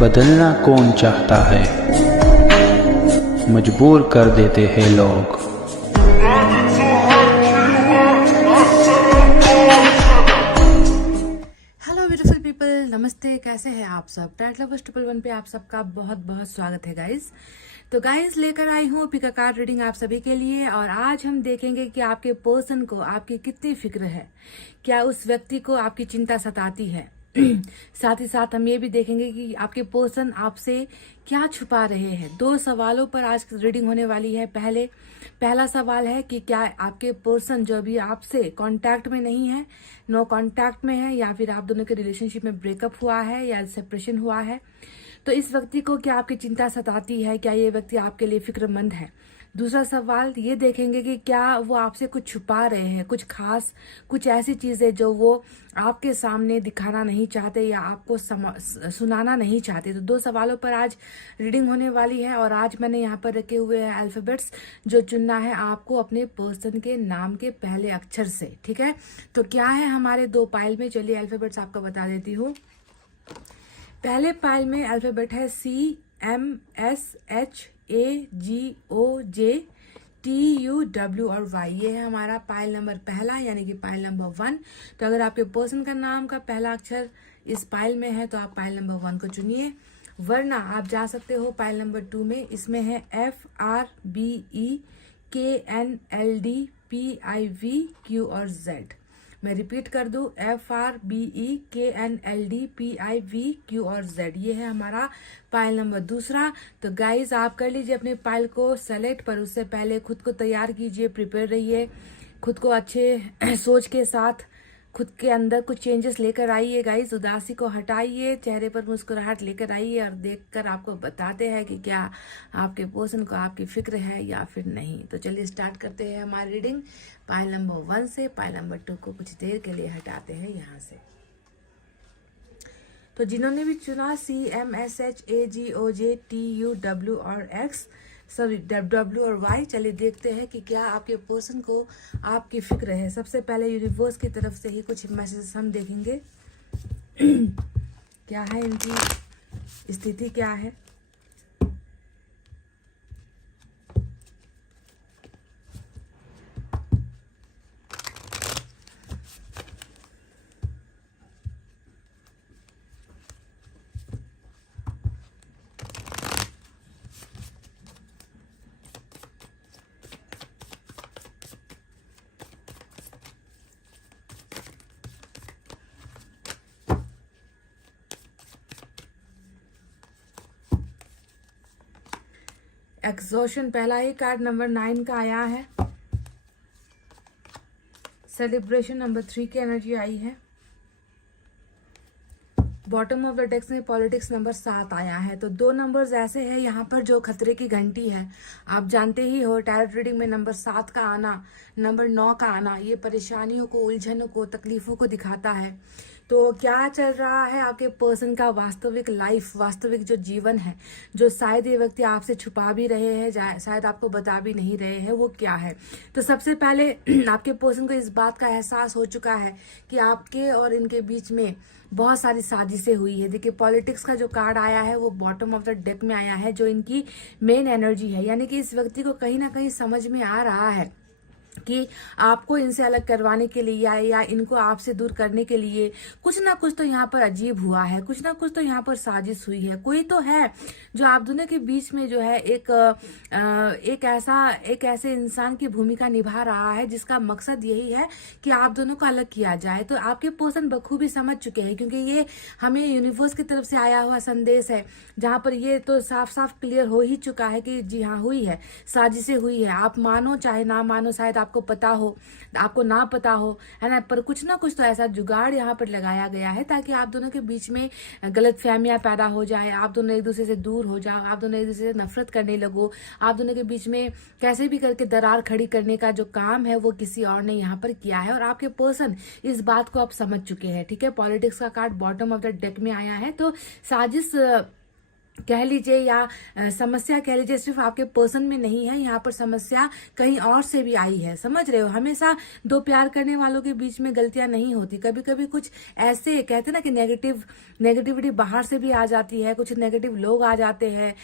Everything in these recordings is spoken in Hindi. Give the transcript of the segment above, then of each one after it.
बदलना कौन चाहता है, मजबूर कर देते हैं लोग। हेलो ब्यूटीफुल पीपल, नमस्ते। कैसे हैं आप सब? टाइट लवर्स 111 पे आप सबका बहुत बहुत स्वागत है गाइस। तो गाइस लेकर आई हूँ पिक अ कार्ड रीडिंग आप सभी के लिए, और आज हम देखेंगे कि आपके पर्सन को आपकी कितनी फिक्र है, क्या उस व्यक्ति को आपकी चिंता सताती है। साथ ही साथ हम ये भी देखेंगे कि आपके पर्सन आपसे क्या छुपा रहे हैं। 2 सवालों पर आज रीडिंग होने वाली है। पहला सवाल है कि क्या आपके पर्सन जो अभी आपसे कांटेक्ट में नहीं है, नो कांटेक्ट में है, या फिर आप दोनों के रिलेशनशिप में ब्रेकअप हुआ है या सेपरेशन हुआ है, तो इस व्यक्ति को क्या आपकी चिंता सताती है, क्या ये व्यक्ति आपके लिए फिक्रमंद है। दूसरा सवाल ये देखेंगे कि क्या वो आपसे कुछ छुपा रहे हैं, कुछ खास, कुछ ऐसी चीजें जो वो आपके सामने दिखाना नहीं चाहते या आपको सुनाना नहीं चाहते। तो 2 सवालों पर आज रीडिंग होने वाली है, और आज मैंने यहाँ पर रखे हुए हैं अल्फाबेट्स जो चुनना है आपको अपने पर्सन के नाम के पहले अक्षर से। ठीक है, तो क्या है हमारे 2 पाइल में, चलिए अल्फाबेट्स आपको बता देती हूँ। पहले पाइल में अल्फाबेट है CMSHAGOJTUW और Y। ये है हमारा पाइल नंबर पहला, यानी कि पाइल नंबर 1। तो अगर आपके पर्सन का नाम का पहला अक्षर इस पाइल में है तो आप पाइल नंबर 1 को चुनिए, वरना आप जा सकते हो पाइल नंबर 2 में। इसमें है FRBEKNLDPIVQ और Z। मैं रिपीट कर दूं, FRBEKNLDPIVQ और Z। ये है हमारा पाइल नंबर 2। तो गाइज आप कर लीजिए अपने पाइल को सेलेक्ट, पर उससे पहले खुद को तैयार कीजिए, प्रिपेयर रहिए, खुद को अच्छे सोच के साथ खुद के अंदर कुछ चेंजेस लेकर आइए गाइज। उदासी को हटाइए, चेहरे पर मुस्कुराहट लेकर आइए, और देखकर आपको बताते हैं कि क्या आपके पर्सन को आपकी फिक्र है या फिर नहीं। तो चलिए स्टार्ट करते हैं हमारी रीडिंग पाइल नंबर 1 से। पाइल नंबर 2 को कुछ देर के लिए हटाते हैं यहाँ से। तो जिन्होंने भी चुना CMSHAGOJTUW और W और Y, चलिए देखते हैं कि क्या आपके पर्सन को आपकी फिक्र है। सबसे पहले यूनिवर्स की तरफ से ही कुछ मैसेजेस हम देखेंगे। क्या है इनकी स्थिति, क्या है। एक्सॉशन पहला ही कार्ड नंबर 9 का आया है। सेलिब्रेशन नंबर 3 की एनर्जी आई है। बॉटम ऑफ द डेक्स में पॉलिटिक्स नंबर 7 आया है। तो 2 नंबर्स ऐसे हैं यहाँ पर जो खतरे की घंटी है। आप जानते ही हो टैरोट रीडिंग में नंबर 7 का आना, नंबर 9 का आना, ये परेशानियों को, उलझनों को, तकलीफों को दिखाता है। तो क्या चल रहा है आपके पर्सन का वास्तविक लाइफ, वास्तविक जो जीवन है, जो शायद ये व्यक्ति आपसे छुपा भी रहे हैं, शायद आपको बता भी नहीं रहे हैं, वो क्या है। तो सबसे पहले आपके पर्सन को इस बात का एहसास हो चुका है कि आपके और इनके बीच में बहुत सारी साजिशें हुई है। देखिए पॉलिटिक्स का जो कार्ड आया है वो बॉटम ऑफ द डेक में आया है, जो इनकी मेन एनर्जी है। यानी कि इस व्यक्ति को कहीं ना कहीं समझ में आ रहा है कि आपको इनसे अलग करवाने के लिए या इनको आपसे दूर करने के लिए कुछ ना कुछ तो यहाँ पर अजीब हुआ है, कुछ ना कुछ तो यहाँ पर साजिश हुई है। कोई तो है जो आप दोनों के बीच में जो है एक ऐसे इंसान की भूमिका निभा रहा है जिसका मकसद यही है कि आप दोनों को अलग किया जाए। तो आपके पर्सन बखूबी समझ चुके हैं, क्योंकि ये हमें यूनिवर्स की तरफ से आया हुआ संदेश है, जहां पर ये तो साफ साफ क्लियर हो ही चुका है कि जी हाँ हुई है, साजिशें हुई है। आप मानो चाहे ना मानो, शायद आपको पता हो, आपको ना पता हो, है ना, पर कुछ ना कुछ तो ऐसा जुगाड़ यहाँ पर लगाया गया है ताकि आप दोनों के बीच में गलतफहमियां पैदा हो जाए, आप दोनों एक दूसरे से दूर हो जाओ, आप दोनों एक दूसरे से नफरत करने लगो, आप दोनों के बीच में कैसे भी करके दरार खड़ी करने का जो काम है वो किसी और ने यहाँ पर किया है, और आपके पर्सन इस बात को आप समझ चुके हैं। ठीक है, पॉलिटिक्स का card bottom of the deck में आया है। तो साजिश कह लीजिए या समस्या कह लीजिए सिर्फ आपके पर्सन में नहीं है, यहाँ पर समस्या कहीं और से भी आई है। समझ रहे हो, हमेशा दो प्यार करने वालों के बीच में गलतियां नहीं होती, कभी कभी कुछ ऐसे कहते हैं ना कि नेगेटिविटी बाहर से भी आ जाती है, कुछ नेगेटिव लोग आ जाते हैं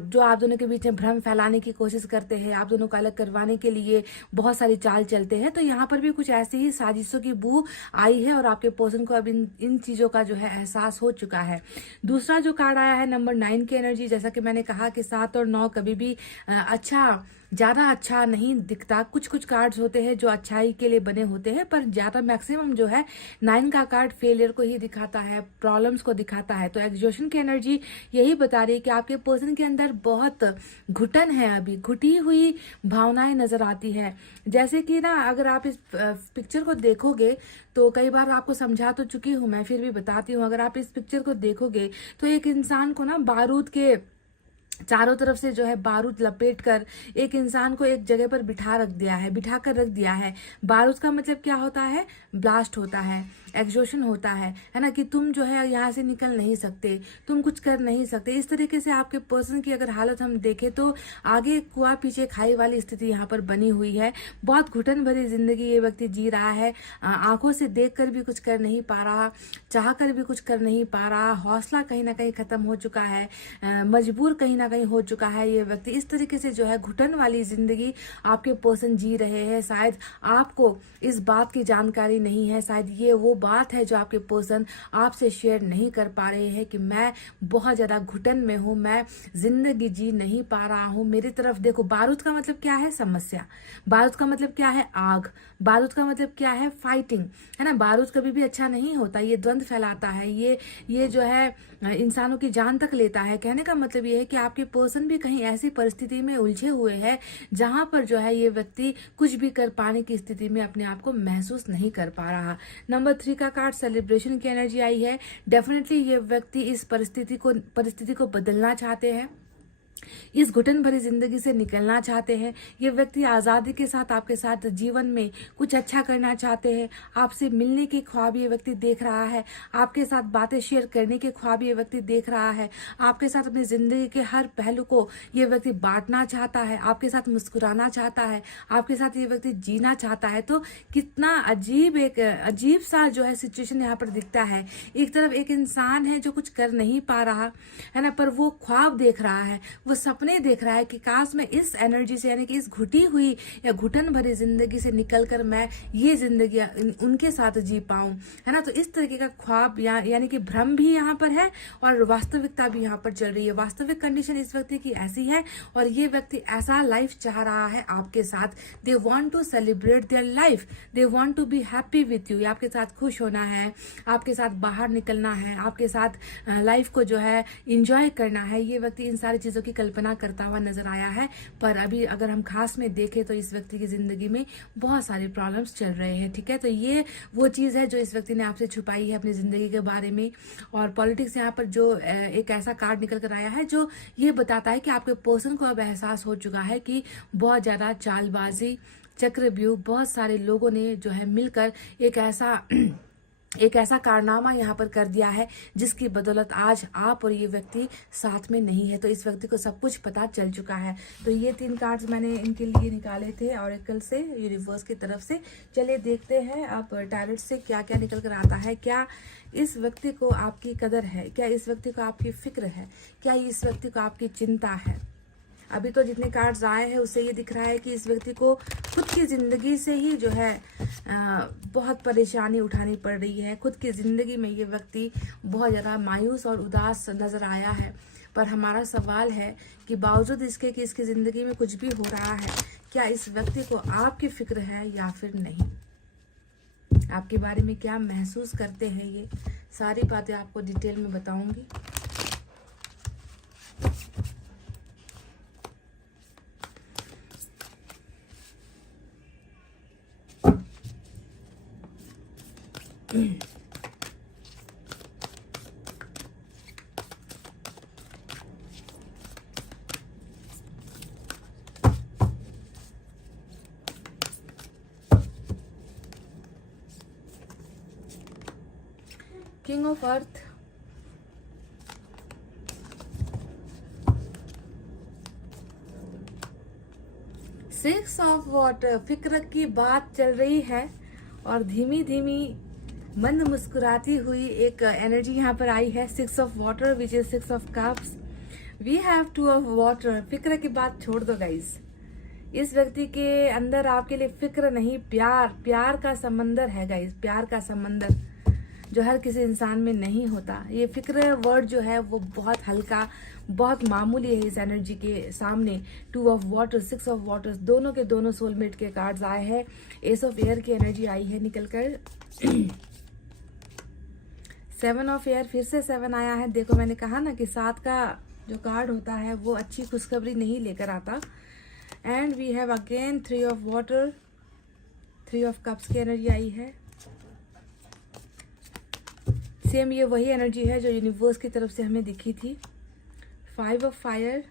जो आप दोनों के बीच में भ्रम फैलाने की कोशिश करते हैं, आप दोनों को अलग करवाने के लिए बहुत सारी चाल चलते हैं। तो यहाँ पर भी कुछ ऐसी ही साजिशों की बू आई है और आपके पर्सन को अब इन चीजों का जो है एहसास हो चुका है। दूसरा जो कार्ड आया है नंबर 9 की एनर्जी, जैसा कि मैंने कहा कि 7 और 9 कभी भी ज्यादा अच्छा नहीं दिखता। कुछ कुछ कार्ड्स होते हैं जो अच्छाई के लिए बने होते हैं, पर ज्यादा मैक्सिमम जो है 9 का कार्ड फेलियर को ही दिखाता है, प्रॉब्लम्स को दिखाता है। तो एग्जॉशन की एनर्जी यही बता रही है कि आपके पर्सन के अंदर बहुत घुटन है, अभी घुटी हुई भावनाएं नजर आती है। जैसे कि ना अगर आप इस पिक्चर को देखोगे तो कई बार आपको समझा तो चुकी हूं मैं, फिर भी बताती हूँ। अगर आप इस पिक्चर को देखोगे तो एक इंसान को ना बारूद के चारों तरफ से जो है बारूद लपेट कर एक इंसान को एक जगह पर बिठा कर रख दिया है। बारूद का मतलब क्या होता है? ब्लास्ट होता है, एग्जॉशन होता है ना, कि तुम जो है यहाँ से निकल नहीं सकते, तुम कुछ कर नहीं सकते। इस तरीके से आपके पर्सन की अगर हालत हम देखें तो आगे कुआं पीछे खाई वाली स्थिति यहाँ पर बनी हुई है। बहुत घुटन भरी जिंदगी ये व्यक्ति जी रहा है, आंखों से देख कर भी कुछ कर नहीं पा रहा, चाह कर भी कुछ कर नहीं पा रहा, हौसला कहीं ना कहीं खत्म हो चुका है, मजबूर कहीं ना कहीं हो चुका है ये व्यक्ति। इस तरीके से जो है घुटन वाली जिंदगी आपके पर्सन जी रहे हैं। शायद आपको इस बात की जानकारी नहीं है, शायद ये वो बात है जो आपके पर्सन आपसे शेयर नहीं कर पा रहे हैं कि मैं बहुत ज्यादा घुटन में हूं, मैं जिंदगी जी नहीं पा रहा हूं, मेरी तरफ देखो। बारूद का मतलब क्या है? समस्या। बारूद का मतलब क्या है? आग। बारूद का मतलब क्या है? फाइटिंग, है ना। बारूद कभी भी अच्छा नहीं होता, ये द्वंद फैलाता है, ये जो है इंसानों की जान तक लेता है। कहने का मतलब ये है कि आपके पर्सन भी कहीं ऐसी परिस्थिति में उलझे हुए हैं जहां पर जो है ये व्यक्ति कुछ भी कर पाने की स्थिति में अपने आप को महसूस नहीं कर पा रहा। नंबर 3 का कार्ड सेलिब्रेशन की एनर्जी आई है। डेफिनेटली ये व्यक्ति इस परिस्थिति को बदलना चाहते हैं, इस घुटन भरी जिंदगी से निकलना चाहते हैं। ये व्यक्ति आजादी के साथ आपके साथ जीवन में कुछ अच्छा करना चाहते हैं। आपसे मिलने के ख्वाब ये व्यक्ति देख रहा है, आपके साथ बातें शेयर करने के ख्वाब ये व्यक्ति देख रहा है, आपके साथ अपनी जिंदगी के हर पहलू को ये व्यक्ति बांटना चाहता है, आपके साथ मुस्कुराना चाहता है, आपके साथ ये व्यक्ति जीना चाहता है। तो कितना अजीब सा जो है सिचुएशन यहाँ पर दिखता है। एक तरफ एक इंसान है जो कुछ कर नहीं पा रहा है ना, पर वो ख्वाब देख रहा है, वो सपने देख रहा है कि काश मैं इस एनर्जी से, यानी कि इस घुटी हुई या घुटन भरी जिंदगी से निकलकर मैं ये जिंदगी उनके साथ जी पाऊं, है ना। तो इस तरीके का ख्वाब यानी कि भ्रम भी यहाँ पर है और वास्तविकता भी यहाँ पर चल रही है। वास्तविक कंडीशन इस व्यक्ति की ऐसी है और ये व्यक्ति ऐसा लाइफ चाह रहा है आपके साथ। They want to celebrate their life, they want to be happy with you. आपके साथ खुश होना है, आपके साथ बाहर निकलना है, आपके साथ लाइफ को जो है इंजॉय करना है। ये व्यक्ति इन सारी चीजों की कल्पना करता हुआ नजर आया है। पर अभी अगर हम खास में देखें तो इस व्यक्ति की जिंदगी में बहुत सारे प्रॉब्लम्स चल रहे हैं, ठीक है। तो ये वो चीज है जो इस व्यक्ति ने आपसे छुपाई है अपनी जिंदगी के बारे में। और पॉलिटिक्स यहाँ पर जो एक ऐसा कार्ड निकल कर आया है जो ये बताता है कि आपके पर्सन को अब एहसास हो चुका है कि बहुत ज्यादा चालबाजी, चक्रव्यूह, बहुत सारे लोगों ने जो है मिलकर एक ऐसा कारनामा यहाँ पर कर दिया है जिसकी बदौलत आज आप और ये व्यक्ति साथ में नहीं है। तो इस व्यक्ति को सब कुछ पता चल चुका है। तो ये 3 कार्ड्स मैंने इनके लिए निकाले थे ऑरेकल से, यूनिवर्स की तरफ से। चलिए देखते हैं अब टैरोट से क्या क्या निकल कर आता है। क्या इस व्यक्ति को आपकी कदर है? क्या इस व्यक्ति को आपकी फिक्र है? क्या इस व्यक्ति को आपकी चिंता है? अभी तो जितने कार्ड्स आए हैं उससे ये दिख रहा है कि इस व्यक्ति को खुद की जिंदगी से ही जो है बहुत परेशानी उठानी पड़ रही है। खुद की जिंदगी में ये व्यक्ति बहुत ज़्यादा मायूस और उदास नजर आया है। पर हमारा सवाल है कि बावजूद इसके कि इसकी जिंदगी में कुछ भी हो रहा है, क्या इस व्यक्ति को आपकी फिक्र है या फिर नहीं? आपके बारे में क्या महसूस करते हैं? ये सारी बातें आपको डिटेल में बताऊंगी। King of earth, six of water, फिक्र की बात चल रही है और धीमी धीमी मंद मुस्कुराती हुई एक एनर्जी यहाँ पर आई है। Six of water which is six of cups. We have two of water. फिक्र की बात छोड़ दो गाइस। इस व्यक्ति के अंदर आपके लिए फिक्र नहीं, प्यार, प्यार का समंदर है गाइस, प्यार का समंदर जो हर किसी इंसान में नहीं होता। ये फिक्र वर्ड जो है वो बहुत हल्का, बहुत मामूली है इस एनर्जी के सामने। To of water, six of water, दोनों के दोनों सोलमेट के कार्ड्स आए हैं। एस ऑफ एयर की एनर्जी आई है निकलकर। सेवन ऑफ एयर, फिर से सेवन आया है। देखो मैंने कहा ना कि सात का जो कार्ड होता है वो अच्छी खुशखबरी नहीं लेकर आता। And we have again three of water, three of cups की एनर्जी आई है। सेम ये वही एनर्जी है जो यूनिवर्स की तरफ से हमें दिखी थी। Five of fire,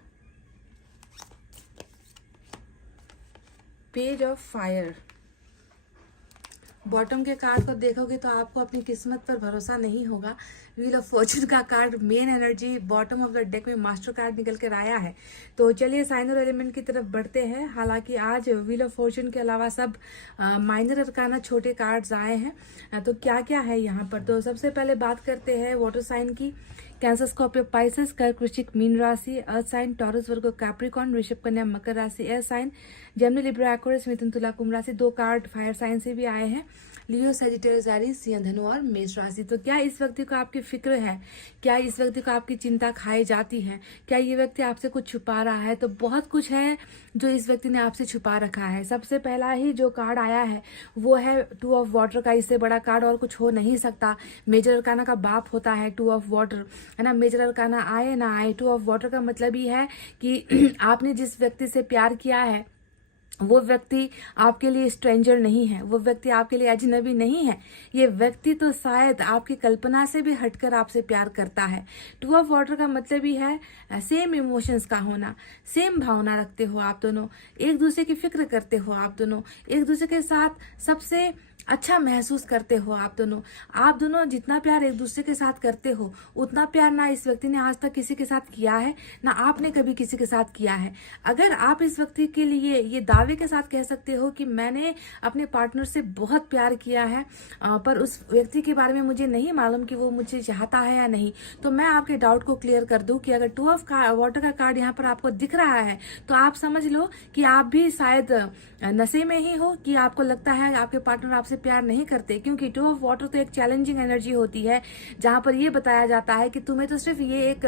page of fire. Bottom के कार्ड को देखोगे तो आपको अपनी किस्मत पर भरोसा नहीं होगा। व्हील ऑफ फॉर्चून का card main energy bottom of the deck में मास्टर कार्ड निकल कर आया है। तो चलिए साइन और एलिमेंट की तरफ बढ़ते हैं। हालांकि आज व्हील ऑफ फॉर्चून के अलावा सब माइनर अरकाना छोटे कार्ड्स आए हैं। तो क्या क्या है यहाँ पर, तो सबसे पहले बात करते हैं वाटर साइन की। कैंसर, स्कॉर्पियो, पाइसेस, कर्क, वृश्चिक, मीन राशि। Earth sign Taurus, Virgo, Capricorn, ऋषभ, कन्या, मकर राशि। Air sign Gemini, Libra, Aquarius, मिथुन, तुला, कुंभ राशि। दो कार्ड फायर साइन से भी आए हैं, लियो, सजिटेरियस, एरीज, सिंह, धनु और मेष राशि। तो क्या इस व्यक्ति को आपकी फिक्र है? क्या इस व्यक्ति को आपकी चिंता खाई जाती है? क्या ये व्यक्ति आपसे कुछ छुपा रहा है? तो बहुत कुछ है जो इस व्यक्ति ने आपसे छुपा रखा है। सबसे पहला ही जो कार्ड आया है वो है टू ऑफ वाटर का। इससे बड़ा कार्ड और कुछ हो नहीं सकता। मेजर अरकाना का बाप होता है टू ऑफ वाटर, है ना। मेजर अरकाना आए ना आए, टू ऑफ वाटर का मतलब ही है कि आपने जिस व्यक्ति से प्यार किया है वो व्यक्ति आपके लिए स्ट्रेंजर नहीं है, वो व्यक्ति आपके लिए अजनबी नहीं है। ये व्यक्ति तो शायद आपकी कल्पना से भी हटकर आपसे प्यार करता है। टू ऑफ वाटर का मतलब ही है सेम इमोशंस का होना, सेम भावना रखते हो आप दोनों, एक दूसरे की फिक्र करते हो आप दोनों, एक दूसरे के साथ सबसे अच्छा महसूस करते हो आप दोनों। आप दोनों जितना प्यार एक दूसरे के साथ करते हो उतना प्यार ना इस व्यक्ति ने आज तक किसी के साथ किया है, ना आपने कभी किसी के साथ किया है। अगर आप इस व्यक्ति के लिए ये दावे के साथ कह सकते हो कि मैंने अपने पार्टनर से बहुत प्यार किया है, पर उस व्यक्ति के बारे में मुझे नहीं मालूम कि वो मुझे चाहता है या नहीं, तो मैं आपके डाउट को क्लियर कर दूं कि अगर टू ऑफ वाटर का कार्ड यहाँ पर आपको दिख रहा है तो आप समझ लो कि आप भी शायद नशे में ही हो, कि आपको लगता है आपके पार्टनर आपसे प्यार नहीं करते। क्योंकि टू ऑफ वाटर तो एक चैलेंजिंग एनर्जी होती है जहां पर ये बताया जाता है कि तुम्हें तो सिर्फ ये एक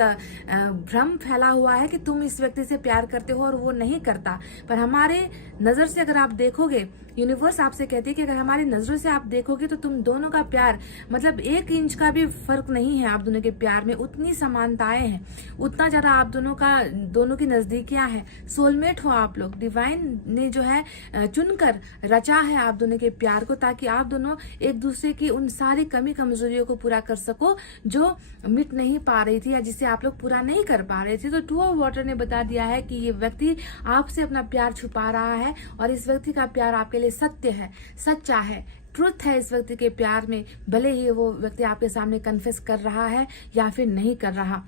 भ्रम फैला हुआ है कि तुम इस व्यक्ति से प्यार करते हो और वो नहीं करता। पर हमारे नजर से अगर आप देखोगे, यूनिवर्स आपसे कहती है कि अगर हमारी नजरों से आप देखोगे तो तुम दोनों का प्यार मतलब 1 इंच का भी फर्क नहीं है। आप दोनों के प्यार में उतनी समानताएं हैं, उतना ज्यादा आप दोनों की नजदीकियां हैं। सोलमेट हो आप लोग, डिवाइन ने जो है चुनकर रचा है आप दोनों के प्यार को, ताकि आप दोनों एक दूसरे की उन सारी कमी कमजोरियों को पूरा कर सको जो मिट नहीं पा रही थी या जिसे आप लोग पूरा नहीं कर पा रहे थे। तो टू ऑफ वाटर ने बता दिया है कि ये व्यक्ति आपसे अपना प्यार छुपा रहा है और इस व्यक्ति का प्यार आपके लिए सत्य है, सच्चा है, ट्रुथ है इस व्यक्ति के प्यार में, भले ही वो व्यक्ति आपके सामने कन्फेस कर रहा है या फिर नहीं कर रहा।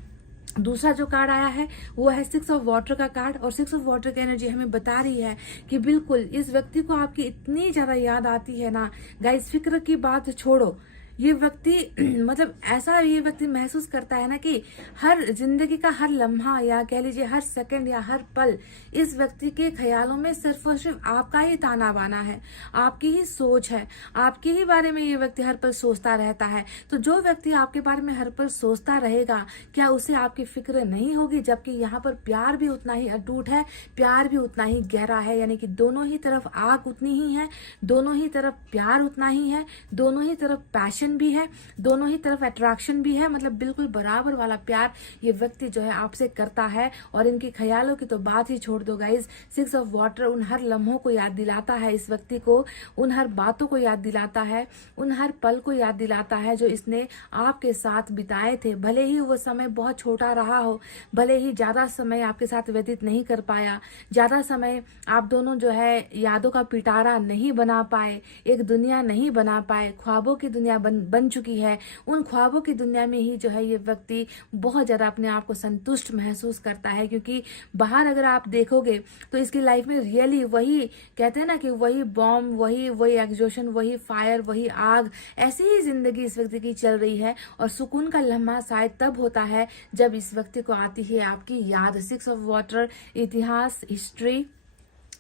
दूसरा जो कार्ड आया है वो है सिक्स ऑफ वाटर का कार्ड, और सिक्स ऑफ वाटर की एनर्जी हमें बता रही है कि बिल्कुल इस व्यक्ति को आपकी इतनी ज्यादा याद आती है ना गाइस, फिक्र की बात छोड़ो। ये व्यक्ति मतलब ऐसा ये व्यक्ति महसूस करता है ना कि हर जिंदगी का हर लम्हा या कह लीजिए हर सेकंड या हर पल इस व्यक्ति के ख्यालों में सिर्फ और सिर्फ आपका ही ताना बाना है, आपकी ही सोच है, आपके ही बारे में ये व्यक्ति हर पल सोचता रहता है। तो जो व्यक्ति आपके बारे में हर पल सोचता रहेगा, क्या उसे आपकी फिक्र नहीं होगी? जबकि यहाँ पर प्यार भी उतना ही अटूट है, प्यार भी उतना ही गहरा है, यानी कि दोनों ही तरफ आग उतनी ही है, दोनों ही तरफ प्यार उतना ही है, दोनों ही तरफ पैशन भी है, दोनों ही तरफ अट्रैक्शन भी है। मतलब बिल्कुल बराबर वाला प्यार ये व्यक्ति जो है आपसे करता है। और इनके ख्यालों की तो बात ही छोड़ दो गाइज। सिक्स ऑफ वाटर उन हर लम्हों को याद दिलाता है इस व्यक्ति को, उन हर बातों को याद दिलाता है, उन हर पल को याद दिलाता है जो इसने आपके साथ बिताए थे। भले ही वो समय बहुत छोटा रहा हो, भले ही ज्यादा समय आपके साथ व्यतीत नहीं कर पाया, ज्यादा समय आप दोनों जो है यादों का पिटारा नहीं बना पाए, एक दुनिया नहीं बना पाए, ख्वाबों की दुनिया बन चुकी है, उन ख्वाबों की दुनिया में ही जो है ये व्यक्ति बहुत ज़्यादा अपने आप को संतुष्ट महसूस करता है। क्योंकि बाहर अगर आप देखोगे तो इसकी लाइफ में रियली वही कहते हैं ना कि वही बॉम्ब, वही एग्जॉशन, वही फायर, वही आग, ऐसी ही जिंदगी इस व्यक्ति की चल रही है। और सुकून का लम्हा शायद तब होता है जब इस व्यक्ति को आती है आपकी याद, 6 ऑफ वाटर, इतिहास, हिस्ट्री,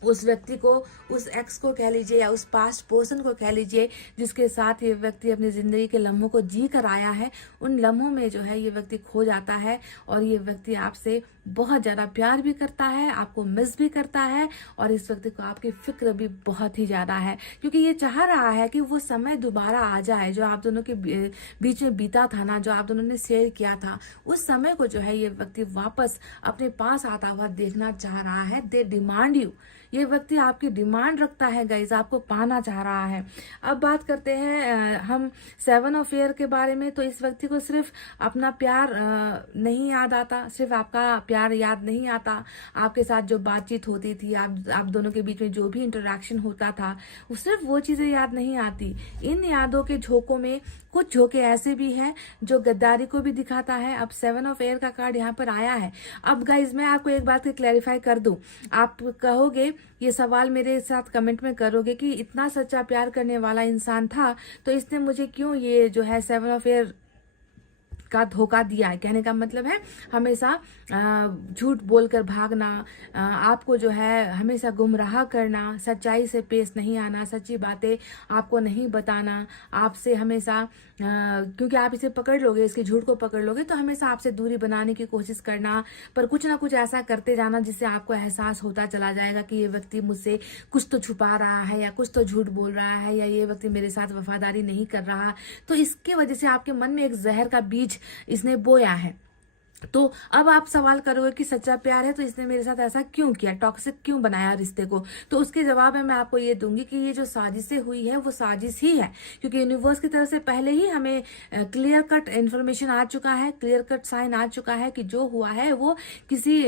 उस व्यक्ति को, उस एक्स को कह लीजिए या उस पास्ट पर्सन को कह लीजिए जिसके साथ ये व्यक्ति अपनी जिंदगी के लम्हों को जी कर आया है। उन लम्हों में जो है ये व्यक्ति खो जाता है और ये व्यक्ति आपसे बहुत ज़्यादा प्यार भी करता है, आपको मिस भी करता है और इस व्यक्ति को आपकी फिक्र भी बहुत ही ज़्यादा है। क्योंकि ये चाह रहा है कि वो समय दोबारा आ जाए जो आप दोनों के बीच में बीता था ना, जो आप दोनों ने शेयर किया था, उस समय को जो है ये व्यक्ति वापस अपने पास आता हुआ देखना चाह रहा है। दे डिमांड यू, ये व्यक्ति आपकी डिमांड रखता है गाइज, आपको पाना चाह रहा है। अब बात करते हैं हम 7 ऑफ एयर के बारे में। तो इस व्यक्ति को सिर्फ अपना प्यार नहीं याद आता, सिर्फ आपका प्यार याद नहीं आता, आपके साथ जो बातचीत होती थी, आप दोनों के बीच में जो भी इंटरेक्शन होता था, वो सिर्फ वो चीजें याद नहीं आती। इन यादों के झोंकों में कुछ झोंके ऐसे भी हैं जो गद्दारी को भी दिखाता है। अब 7 ऑफ एयर का कार्ड यहाँ पर आया है। अब गाइज मैं आपको एक बात क्लैरिफाई कर दूं, आप कहोगे, ये सवाल मेरे साथ कमेंट में करोगे कि इतना सच्चा प्यार करने वाला इंसान था तो इसने मुझे क्यों ये जो है 7 ऑफ एयर का धोखा दिया है। कहने का मतलब है हमेशा झूठ बोलकर भागना, आपको जो है हमेशा गुमराह करना, सच्चाई से पेश नहीं आना, सच्ची बातें आपको नहीं बताना, आपसे हमेशा क्योंकि आप इसे पकड़ लोगे, इसके झूठ को पकड़ लोगे तो हमेशा आपसे दूरी बनाने की कोशिश करना, पर कुछ ना कुछ ऐसा करते जाना जिससे आपको एहसास होता चला जाएगा कि ये व्यक्ति मुझसे कुछ तो छुपा रहा है या कुछ तो झूठ बोल रहा है या ये व्यक्ति मेरे साथ वफादारी नहीं कर रहा। तो इसके वजह से आपके मन में एक जहर का बीज इसने बोया है। तो अब आप सवाल करोगे कि सच्चा प्यार है तो इसने मेरे साथ ऐसा क्यों किया, टॉक्सिक क्यों बनाया रिश्ते को। तो उसके जवाब में मैं आपको ये दूंगी कि ये जो साजिशें हुई है वो साजिश ही है। क्योंकि यूनिवर्स की तरफ से पहले ही हमें क्लियर कट इन्फॉर्मेशन आ चुका है, क्लियर कट साइन आ चुका है कि जो हुआ है वो किसी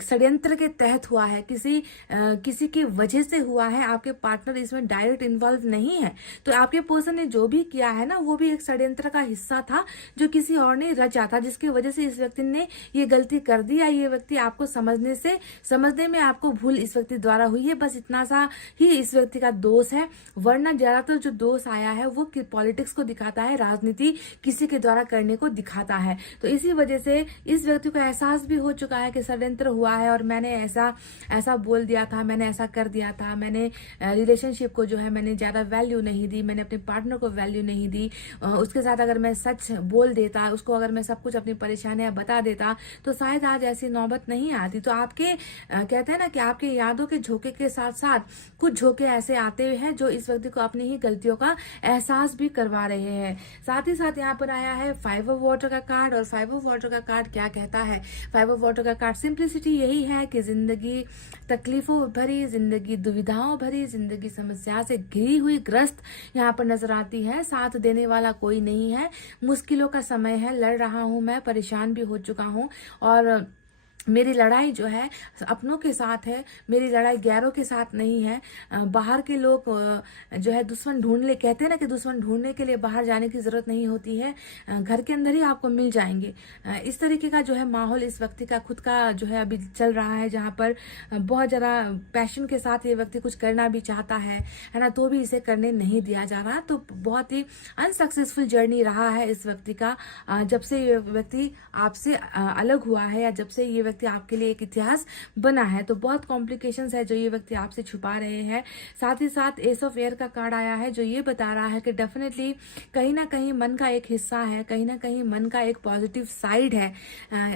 षड्यंत्र के तहत हुआ है, किसी की वजह से हुआ है। आपके पार्टनर इसमें डायरेक्ट इन्वॉल्व नहीं है। तो आपके पर्सन ने जो भी किया है ना वो भी एक षड्यंत्र का हिस्सा था जो किसी और ने रचा था, जिसकी वजह से इस व्यक्ति ने ये गलती कर दी या ये व्यक्ति आपको समझने में आपको भूल इस व्यक्ति द्वारा हुई है। बस इतना सा ही इस व्यक्ति का दोष है, वरना ज्यादातर जो दोष आया है वो पॉलिटिक्स को दिखाता है, राजनीति किसी के द्वारा करने को दिखाता है। तो इसी वजह से इस व्यक्ति को एहसास भी हो चुका है कि षड्यंत्र हुआ है और मैंने ऐसा बोल दिया था, मैंने ऐसा कर दिया था, मैंने रिलेशनशिप को जो है मैंने ज्यादा वैल्यू नहीं दी, मैंने अपने पार्टनर को वैल्यू नहीं दी, उसके साथ अगर मैं सच बोल देता, उसको अगर मैं सब कुछ अपनी परेशानियां बता देता तो शायद आज ऐसी नौबत नहीं आती। तो आपके कहते हैं ना कि आपके यादों के झोंके के साथ साथ कुछ झोंके ऐसे आते हुए हैं जो इस व्यक्ति को अपनी ही गलतियों का एहसास भी करवा रहे हैं। साथ ही साथ यहाँ पर आया है 5 ऑफ वाटर का कार्ड। और 5 ऑफ वाटर का कार्ड क्या कहता है? 5 ऑफ वाटर का कार्ड सिंप्लिसिटी यही है कि जिंदगी तकलीफों भरी, जिंदगी दुविधाओं भरी, जिंदगी समस्या से घिरी हुई, ग्रस्त यहाँ पर नजर आती है। साथ देने वाला कोई नहीं है, मुश्किलों का समय है, लड़ रहा हूं मैं, परेशान भी हो चुका हूं और मेरी लड़ाई जो है अपनों के साथ है, मेरी लड़ाई गैरों के साथ नहीं है। बाहर के लोग जो है दुश्मन ढूंढ ले, कहते हैं ना कि दुश्मन ढूंढने के लिए बाहर जाने की जरूरत नहीं होती है, घर के अंदर ही आपको मिल जाएंगे। इस तरीके का जो है माहौल इस व्यक्ति का खुद का जो है अभी चल रहा है, जहाँ पर बहुत ज़्यादा पैशन के साथ ये व्यक्ति कुछ करना भी चाहता है ना, तो भी इसे करने नहीं दिया जा रहा। तो बहुत ही अनसक्सेसफुल जर्नी रहा है इस व्यक्ति का, जब से ये व्यक्ति आपसे अलग हुआ है या जब से ये आपके लिए एक इतिहास बना है। तो बहुत कॉम्प्लिकेशंस है जो ये व्यक्ति आपसे छुपा रहे हैं। साथ ही साथ एस ऑफ एयर का कार्ड आया है जो ये बता रहा है कि डेफिनेटली कहीं ना कहीं मन का एक हिस्सा है, कहीं ना कहीं मन का एक पॉजिटिव साइड है।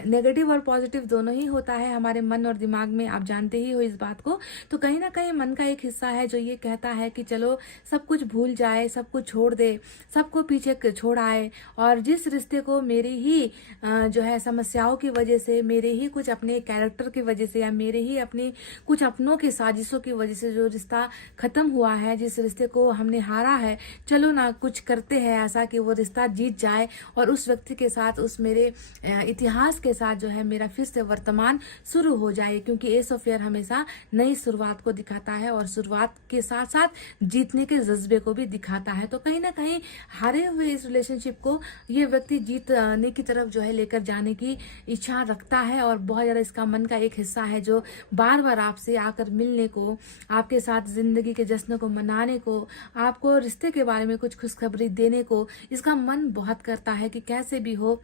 नेगेटिव और पॉजिटिव दोनों ही होता है हमारे मन और दिमाग में, आप जानते ही हो इस बात को। तो कहीं ना कहीं मन का एक हिस्सा है जो ये कहता है कि चलो सब कुछ भूल जाए, सब कुछ छोड़ दे, सबको पीछे छोड़ आए और जिस रिश्ते को मेरी ही जो है समस्याओं की वजह से, मेरे ही कुछ कुछ अपने कैरेक्टर की वजह से या मेरे ही अपने कुछ अपनों की साजिशों की वजह से जो रिश्ता खत्म हुआ है, जिस रिश्ते को हमने हारा है, चलो ना कुछ करते हैं ऐसा कि वो रिश्ता जीत जाए और उस व्यक्ति के साथ, उस मेरे इतिहास के साथ जो है मेरा फिर से वर्तमान शुरू हो जाए। क्योंकि एस ऑफ ईयर हमेशा नई शुरुआत को दिखाता है और शुरुआत के साथ साथ जीतने के जज्बे को भी दिखाता है। तो कहीं ना कहीं हारे हुए इस रिलेशनशिप को ये व्यक्ति जीतने की तरफ जो है लेकर जाने की इच्छा रखता है और बहुत ज्यादा इसका मन का एक हिस्सा है जो बार बार आपसे आकर मिलने को, आपके साथ जिंदगी के जश्न को मनाने को, आपको रिश्ते के बारे में कुछ खुशखबरी देने को इसका मन बहुत करता है कि कैसे भी हो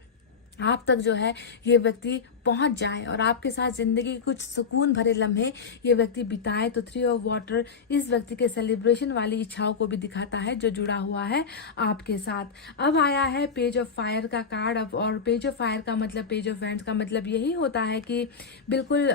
आप तक जो है ये व्यक्ति पहुंच जाए और आपके साथ जिंदगी के कुछ सुकून भरे लम्हे ये व्यक्ति बिताए। तो 3 ऑफ वाटर इस व्यक्ति के सेलिब्रेशन वाली इच्छाओं को भी दिखाता है जो जुड़ा हुआ है आपके साथ। अब आया है पेज ऑफ फायर का कार्ड। अब और पेज ऑफ फायर का मतलब, पेज ऑफ वैंड्स का मतलब यही होता है कि बिल्कुल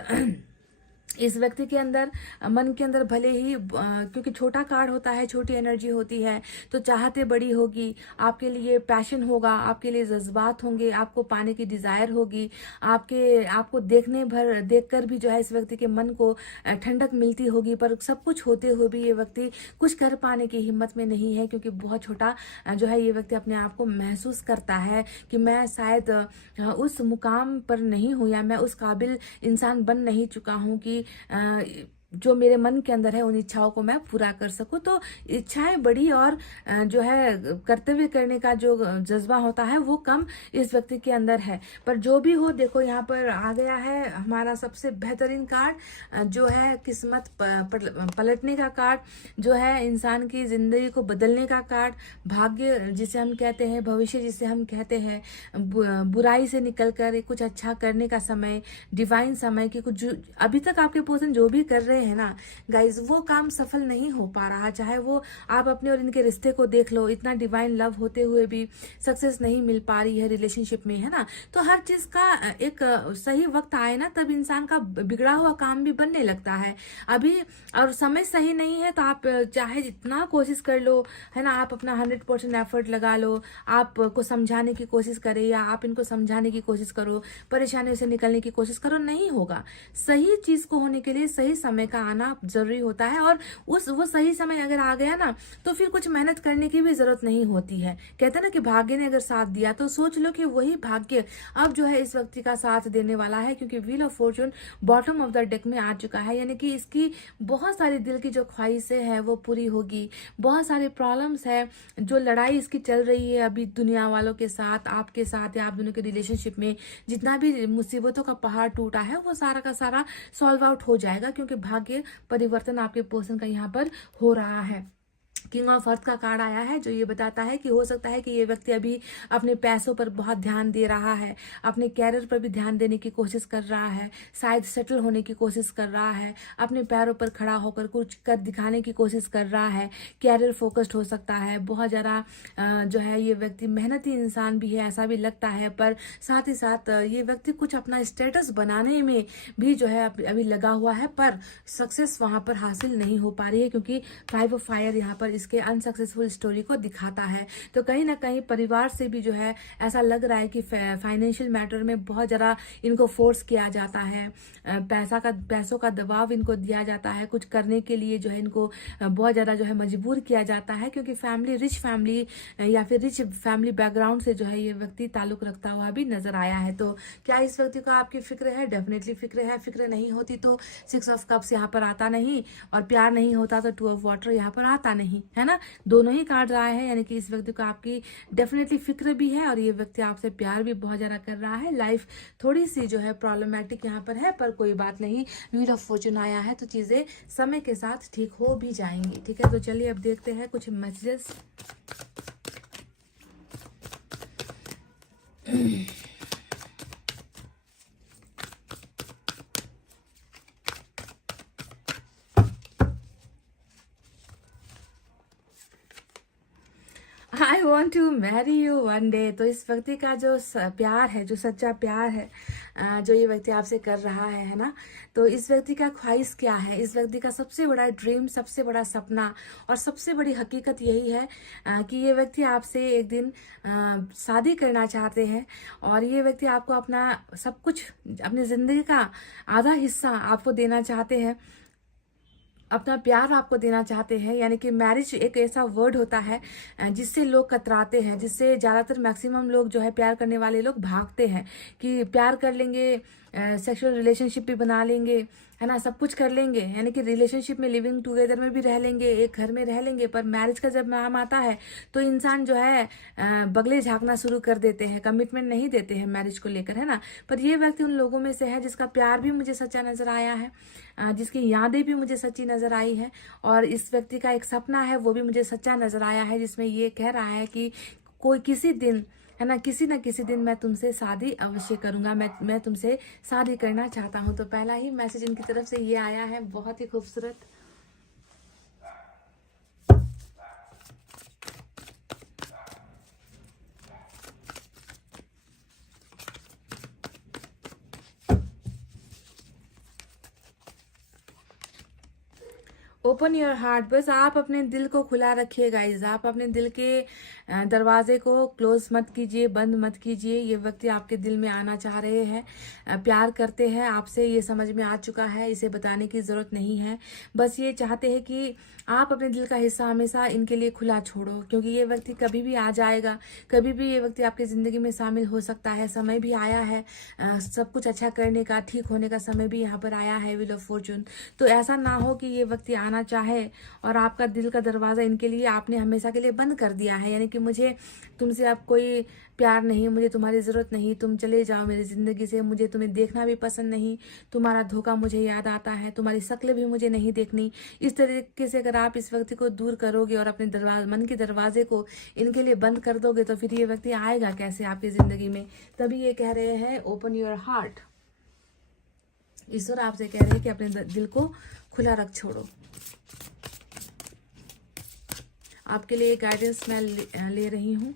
इस व्यक्ति के अंदर, मन के अंदर भले ही क्योंकि छोटा कार्ड होता है, छोटी एनर्जी होती है, तो चाहते बड़ी होगी, आपके लिए पैशन होगा, आपके लिए जज्बात होंगे, आपको पाने की डिजायर होगी, आपको देखकर भी जो है इस व्यक्ति के मन को ठंडक मिलती होगी। पर सब कुछ होते हुए भी ये व्यक्ति कुछ कर पाने की हिम्मत में नहीं है, क्योंकि बहुत छोटा जो है ये व्यक्ति अपने आप को महसूस करता है कि मैं शायद उस मुकाम पर नहीं हूं या मैं उस काबिल इंसान बन नहीं चुका हूं कि जो मेरे मन के अंदर है उन इच्छाओं को मैं पूरा कर सकूं। तो इच्छाएं बड़ी और जो है कर्तव्य करने का जो जज्बा होता है वो कम इस व्यक्ति के अंदर है। पर जो भी हो, देखो यहाँ पर आ गया है हमारा सबसे बेहतरीन कार्ड जो है किस्मत पलटने का कार्ड, जो है इंसान की जिंदगी को बदलने का कार्ड, भाग्य जिसे हम कहते हैं, भविष्य जिसे हम कहते हैं, बुराई से निकलकर कुछ अच्छा करने का समय, डिवाइन समय की कुछ अभी तक आपके पर्सन जो भी कर रहे है ना गाइज, वो काम सफल नहीं हो पा रहा। चाहे वो आप अपने और इनके रिश्ते को देख लो, इतना डिवाइन लव होते हुए भी सक्सेस नहीं मिल पा रही है रिलेशनशिप में, है ना। तो हर चीज का एक सही वक्त आए ना, तब इंसान का बिगड़ा हुआ काम भी बनने लगता है। अभी और समय सही नहीं है तो आप चाहे जितना कोशिश कर लो, है ना, आप अपना 100% एफर्ट लगा लो, आपको समझाने की कोशिश करे या आप इनको समझाने की कोशिश करो, परेशानियों से निकलने की कोशिश करो, नहीं होगा। सही चीज को होने के लिए सही समय का आना जरूरी होता है और वो सही समय अगर आ गया ना तो फिर कुछ मेहनत करने की भी जरूरत नहीं होती है। कहते हैं ना कि भाग्य ने अगर साथ दिया तो सोच लो कि वही भाग्य अब जो है इस व्यक्ति का साथ देने वाला है, क्योंकि wheel of Fortune bottom of the deck में आ चुका है। यानी कि इसकी बहुत सारी दिल की जो ख्वाहिशें हैं वो पूरी होगी, बहुत सारे प्रॉब्लम्स है, जो लड़ाई इसकी चल रही है अभी दुनिया वालों के साथ, आपके साथ या आप दोनों के रिलेशनशिप में जितना भी मुसीबतों का पहाड़ टूटा है वो सारा का सारा सॉल्व आउट हो जाएगा, क्योंकि भाग्य परिवर्तन आपके पर्सन का यहाँ पर हो रहा है। किंग ऑफ अर्थ का कार्ड आया है जो ये बताता है कि हो सकता है कि ये व्यक्ति अभी अपने पैसों पर बहुत ध्यान दे रहा है, अपने कैरियर पर भी ध्यान देने की कोशिश कर रहा है, शायद सेटल होने की कोशिश कर रहा है, अपने पैरों पर खड़ा होकर कुछ कर दिखाने की कोशिश कर रहा है, कैरियर फोकस्ड हो सकता है, बहुत ज़्यादा जो है ये व्यक्ति मेहनती इंसान भी है ऐसा भी लगता है। पर साथ ही साथ ये व्यक्ति कुछ अपना स्टेटस बनाने में भी जो है अभी लगा हुआ है, पर सक्सेस वहां पर हासिल नहीं हो पा रही है, क्योंकि 5 ऑफ फायर यहाँ पर इसके अनसक्सेसफुल स्टोरी को दिखाता है। तो कहीं ना कहीं परिवार से भी जो है ऐसा लग रहा है कि फाइनेंशियल मैटर में बहुत ज़्यादा इनको फोर्स किया जाता है, पैसों का दबाव इनको दिया जाता है, कुछ करने के लिए जो है इनको बहुत ज़्यादा जो है मजबूर किया जाता है, क्योंकि रिच फैमिली या फिर रिच फैमिली बैकग्राउंड से जो है ये व्यक्ति ताल्लुक रखता हुआ भी नजर आया है। तो क्या इस व्यक्ति को आपकी फिक्र है? डेफिनेटली फिक्र है। फिक्र नहीं होती तो 6 ऑफ कप्स यहाँ पर आता नहीं, और प्यार नहीं होता तो 2 ऑफ वाटर यहाँ पर आता नहीं, है ना। दोनों ही कार्ड आए हैं, यानी कि इस व्यक्ति को आपकी डेफिनेटली फिक्र भी है और ये व्यक्ति आपसे प्यार भी बहुत ज्यादा कर रहा है। लाइफ थोड़ी सी जो है प्रॉब्लमेटिक यहाँ पर है, पर कोई बात नहीं, व्हील ऑफ फॉर्चून आया है तो चीजें समय के साथ ठीक हो भी जाएंगी। ठीक है, तो चलिए अब देखते हैं कुछ messages. I want want to marry you one day। तो इस व्यक्ति का जो प्यार है, जो सच्चा प्यार है, जो ये व्यक्ति आपसे कर रहा है ना, तो इस व्यक्ति का ख्वाहिश क्या है, इस व्यक्ति का सबसे बड़ा ड्रीम, सबसे बड़ा सपना और सबसे बड़ी हकीकत यही है कि ये व्यक्ति आपसे एक दिन शादी करना चाहते हैं। और ये व्यक्ति आपको अपना सब कुछ, अपनी ज़िंदगी का आधा हिस्सा आपको देना चाहते हैं, अपना प्यार आपको देना चाहते हैं। यानी कि मैरिज एक ऐसा वर्ड होता है जिससे लोग कतराते हैं, जिससे ज़्यादातर मैक्सिमम लोग जो है, प्यार करने वाले लोग भागते हैं कि प्यार कर लेंगे, सेक्सुअल रिलेशनशिप भी बना लेंगे, है ना, सब कुछ कर लेंगे, यानी कि रिलेशनशिप में, लिविंग टुगेदर में भी रह लेंगे, एक घर में रह लेंगे। पर मैरिज का जब नाम आता है तो इंसान जो है बगले झाँकना शुरू कर देते हैं, कमिटमेंट नहीं देते हैं मैरिज को लेकर, है ना। पर ये व्यक्ति उन लोगों में से है जिसका प्यार भी मुझे सच्चा नजर आया है, जिसकी यादें भी मुझे सच्ची नजर आई है, और इस व्यक्ति का एक सपना है वो भी मुझे सच्चा नजर आया है, जिसमें ये कह रहा है कि कोई किसी दिन, है ना किसी दिन मैं तुमसे शादी अवश्य करूंगा, मैं तुमसे शादी करना चाहता हूं। तो पहला ही मैसेज इनकी तरफ से ये आया है, बहुत ही खूबसूरत। ओपन योर हार्ट, बस आप अपने दिल को खुला रखिए गाइज, आप अपने दिल के दरवाजे को क्लोज मत कीजिए, बंद मत कीजिए। ये व्यक्ति आपके दिल में आना चाह रहे हैं, प्यार करते हैं आपसे, ये समझ में आ चुका है, इसे बताने की ज़रूरत नहीं है। बस ये चाहते हैं कि आप अपने दिल का हिस्सा हमेशा इनके लिए खुला छोड़ो, क्योंकि ये व्यक्ति कभी भी आ जाएगा, कभी भी ये व्यक्ति आपकी ज़िंदगी में शामिल हो सकता है। समय भी आया है सब कुछ अच्छा करने का, ठीक होने का समय भी यहाँ पर आया है, व्हील ऑफ फॉर्चून। तो ऐसा ना हो कि ये व्यक्ति आना चाहे और आपका दिल का दरवाज़ा इनके लिए आपने हमेशा के लिए बंद कर दिया है, यानी कि मुझे तुमसे अब कोई प्यार नहीं, मुझे तुम्हारी ज़रूरत नहीं, तुम चले जाओ मेरी ज़िंदगी से, मुझे तुम्हें देखना भी पसंद नहीं, तुम्हारा धोखा मुझे याद आता है, तुम्हारी शक्ल भी मुझे नहीं देखनी। इस तरीके से अगर आप इस व्यक्ति को दूर करोगे और अपने मन के दरवाजे को इनके लिए बंद कर दोगे, तो फिर ये व्यक्ति आएगा कैसे आपकी ज़िंदगी में। तभी ये कह रहे हैं ओपन योर हार्ट, ईश्वर आपसे कह रहे हैं कि अपने दिल को खुला रख छोड़ो। आपके लिए गाइडेंस मैं ले रही हूँ।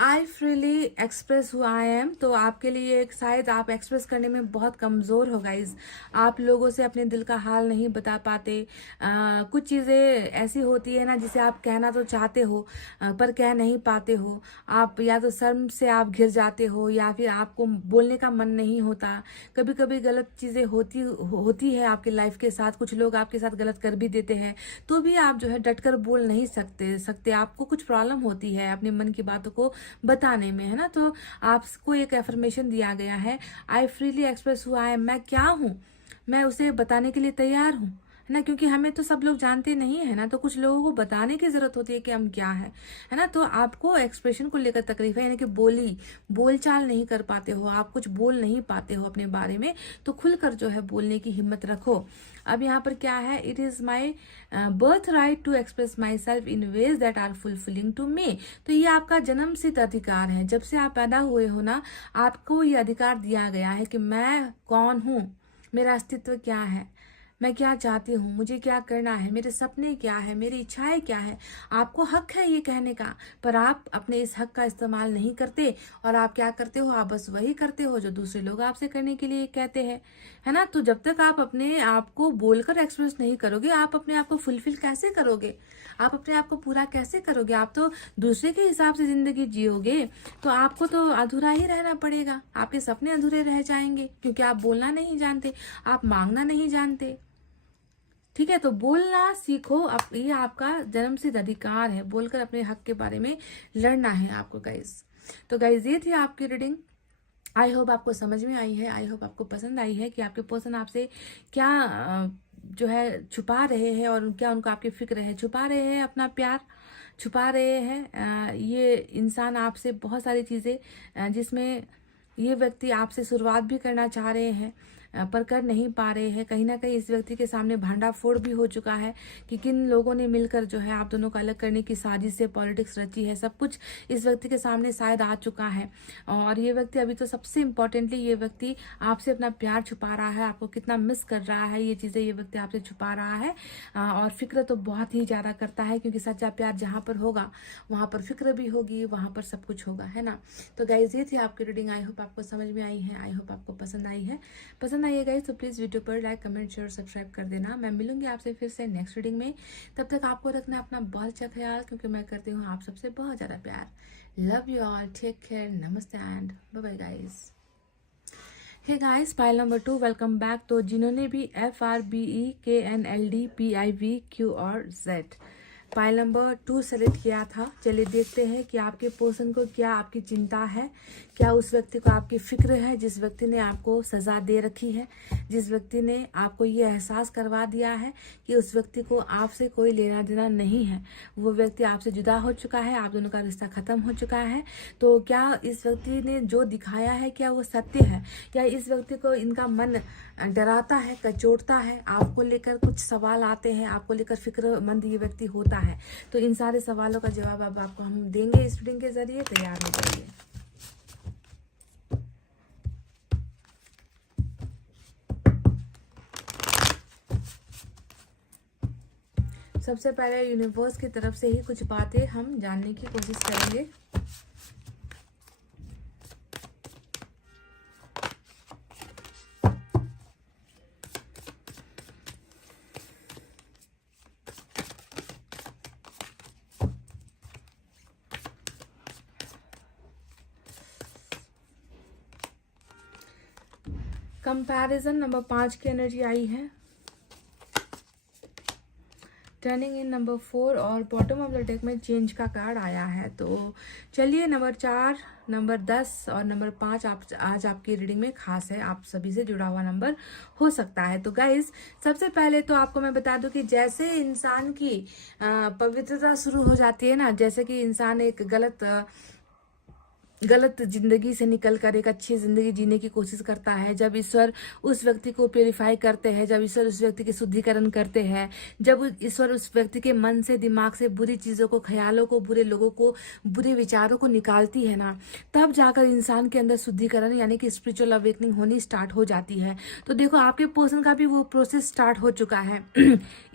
I freely express who I am, तो आपके लिए शायद आप एक्सप्रेस करने में बहुत कमज़ोर हो गाइज, आप लोगों से अपने दिल का हाल नहीं बता पाते। कुछ चीज़ें ऐसी होती है ना जिसे आप कहना तो चाहते हो पर कह नहीं पाते हो। आप या तो शर्म से आप घिर जाते हो या फिर आपको बोलने का मन नहीं होता। कभी कभी गलत चीज़ें होती है आपकी लाइफ के साथ, कुछ लोग आपके साथ गलत कर भी देते हैं, तो भी आप जो है डटकर बोल नहीं सकते। आपको कुछ प्रॉब्लम होती है अपने मन की बातों को बताने में, है ना। तो आपको एक एफर्मेशन दिया गया है, I freely express who I am, मैं क्या हूँ मैं उसे बताने के लिए तैयार हूँ, है ना। क्योंकि हमें तो सब लोग जानते नहीं है ना, तो कुछ लोगों को बताने की जरूरत होती है कि हम क्या है ना। तो आपको एक्सप्रेशन को लेकर तकलीफ है, यानी कि बोलचाल नहीं कर पाते हो, आप कुछ बोल नहीं पाते हो अपने बारे में, तो खुलकर जो है बोलने की हिम्मत रखो। अब यहाँ पर क्या है, it is my birthright to express myself in ways that are fulfilling to me. तो ये आपका जन्म सिद्ध अधिकार है, जब से आप पैदा हुए हो ना, आपको ये अधिकार दिया गया है कि मैं कौन हूँ, मेरा अस्तित्व क्या है, मैं क्या चाहती हूँ, मुझे क्या करना है, मेरे सपने क्या है, मेरी इच्छाएं क्या है। आपको हक है ये कहने का, पर आप अपने इस हक का इस्तेमाल नहीं करते, और आप क्या करते हो, आप बस वही करते हो जो दूसरे लोग आपसे करने के लिए कहते हैं, है ना। तो जब तक आप अपने आप को बोलकर एक्सप्रेस नहीं करोगे, आप अपने आप को फुलफिल कैसे करोगे, आप अपने आप को पूरा कैसे करोगे। आप तो दूसरे के हिसाब से जिंदगी जियोगे, तो आपको तो अधूरा ही रहना पड़ेगा, आपके सपने अधूरे रह जाएंगे, क्योंकि आप बोलना नहीं जानते, आप मांगना नहीं जानते। ठीक है, तो बोलना सीखो, ये आपका जन्मसिद्ध अधिकार है, बोलकर अपने हक के बारे में लड़ना है आपको गाइज। तो गाइज ये थी आपकी रीडिंग, आई होप आपको समझ में आई है, आई होप आपको पसंद आई है कि आपके पर्सन आपसे क्या जो है छुपा रहे हैं, और क्या उनको आपकी फिक्र है, छुपा रहे हैं अपना प्यार, छुपा रहे हैं ये इंसान आपसे बहुत सारी चीज़ें, जिसमें ये व्यक्ति आपसे शुरुआत भी करना चाह रहे हैं, पर कर नहीं पा रहे हैं। कहीं ना कहीं इस व्यक्ति के सामने भांडाफोड़ भी हो चुका है कि किन लोगों ने मिलकर जो है आप दोनों को अलग करने की साजिश से पॉलिटिक्स रची है। सब कुछ इस व्यक्ति के सामने शायद आ चुका है और ये व्यक्ति अभी तो सबसे इम्पोर्टेंटली ये व्यक्ति आपसे अपना प्यार छुपा रहा है, आपको कितना मिस कर रहा है ये चीज़ें ये व्यक्ति आपसे छुपा रहा है। और फिक्र तो बहुत ही ज़्यादा करता है, क्योंकि सच्चा प्यार जहाँ पर होगा वहाँ पर फिक्र भी होगी, वहाँ पर सब कुछ होगा, है ना। तो गाइज ये थी आपकी रीडिंग। आई होप आपको समझ में आई है, आई होप आपको पसंद आई है। पसंद आई है गाइज तो प्लीज़ वीडियो पर लाइक कमेंट शेयर सब्सक्राइब कर देना। मैं मिलूंगी आपसे फिर से नेक्स्ट रीडिंग में। तब तक आपको रखना अपना बहुत अच्छा ख्याल, क्योंकि मैं करती हूँ आप सबसे बहुत ज़्यादा प्यार। Love you all, take care, नमस्ते and bye bye guys. Hey guys, pile number 2 welcome back. तो जिन्होंने भी FRBEKNLDPIVQ और Z पाइल नंबर 2 सेलेक्ट किया था, चलिए देखते हैं कि आपके पर्सन को क्या आपकी चिंता है, क्या उस व्यक्ति को आपकी फिक्र है जिस व्यक्ति ने आपको सज़ा दे रखी है, जिस व्यक्ति ने आपको ये एहसास करवा दिया है कि उस व्यक्ति को आपसे कोई लेना देना नहीं है, वो व्यक्ति आपसे जुदा हो चुका है, आप दोनों का रिश्ता खत्म हो चुका है। तो क्या इस व्यक्ति ने जो दिखाया है क्या वो सत्य है? क्या इस व्यक्ति को इनका मन डराता है, कचोटता है, आपको लेकर कुछ सवाल आते हैं, आपको लेकर फिक्रमंद ये व्यक्ति होता है? तो इन सारे सवालों का जवाब अब आपको हम देंगे इस रीडिंग के जरिए। तैयार हो जाइए। सबसे पहले यूनिवर्स की तरफ से ही कुछ बातें हम जानने की कोशिश करेंगे। कंपैरिजन नंबर 5 की एनर्जी आई है, टर्निंग इन नंबर 4 और बॉटम ऑफ द डेक में चेंज का कार्ड आया है। तो चलिए नंबर 4, नंबर 10 और नंबर 5 आज आपकी रीडिंग में खास है, आप सभी से जुड़ा हुआ नंबर हो सकता है। तो गाइज सबसे पहले तो आपको मैं बता दूं कि जैसे इंसान की पवित्रता शुरू हो जाती है ना, जैसे कि इंसान एक गलत जिंदगी से निकलकर एक अच्छी जिंदगी जीने की कोशिश करता है, जब ईश्वर उस व्यक्ति को प्योरीफाई करते हैं, जब ईश्वर उस व्यक्ति के शुद्धिकरण करते हैं, जब ईश्वर उस व्यक्ति के मन से दिमाग से बुरी चीज़ों को, ख्यालों को, बुरे लोगों को, बुरे विचारों को निकालती है ना, तब जाकर इंसान के अंदर शुद्धिकरण यानी कि स्पिरिचुअल अवेकनिंग होनी स्टार्ट हो जाती है। तो देखो आपके पर्सन का भी वो प्रोसेस स्टार्ट हो चुका है।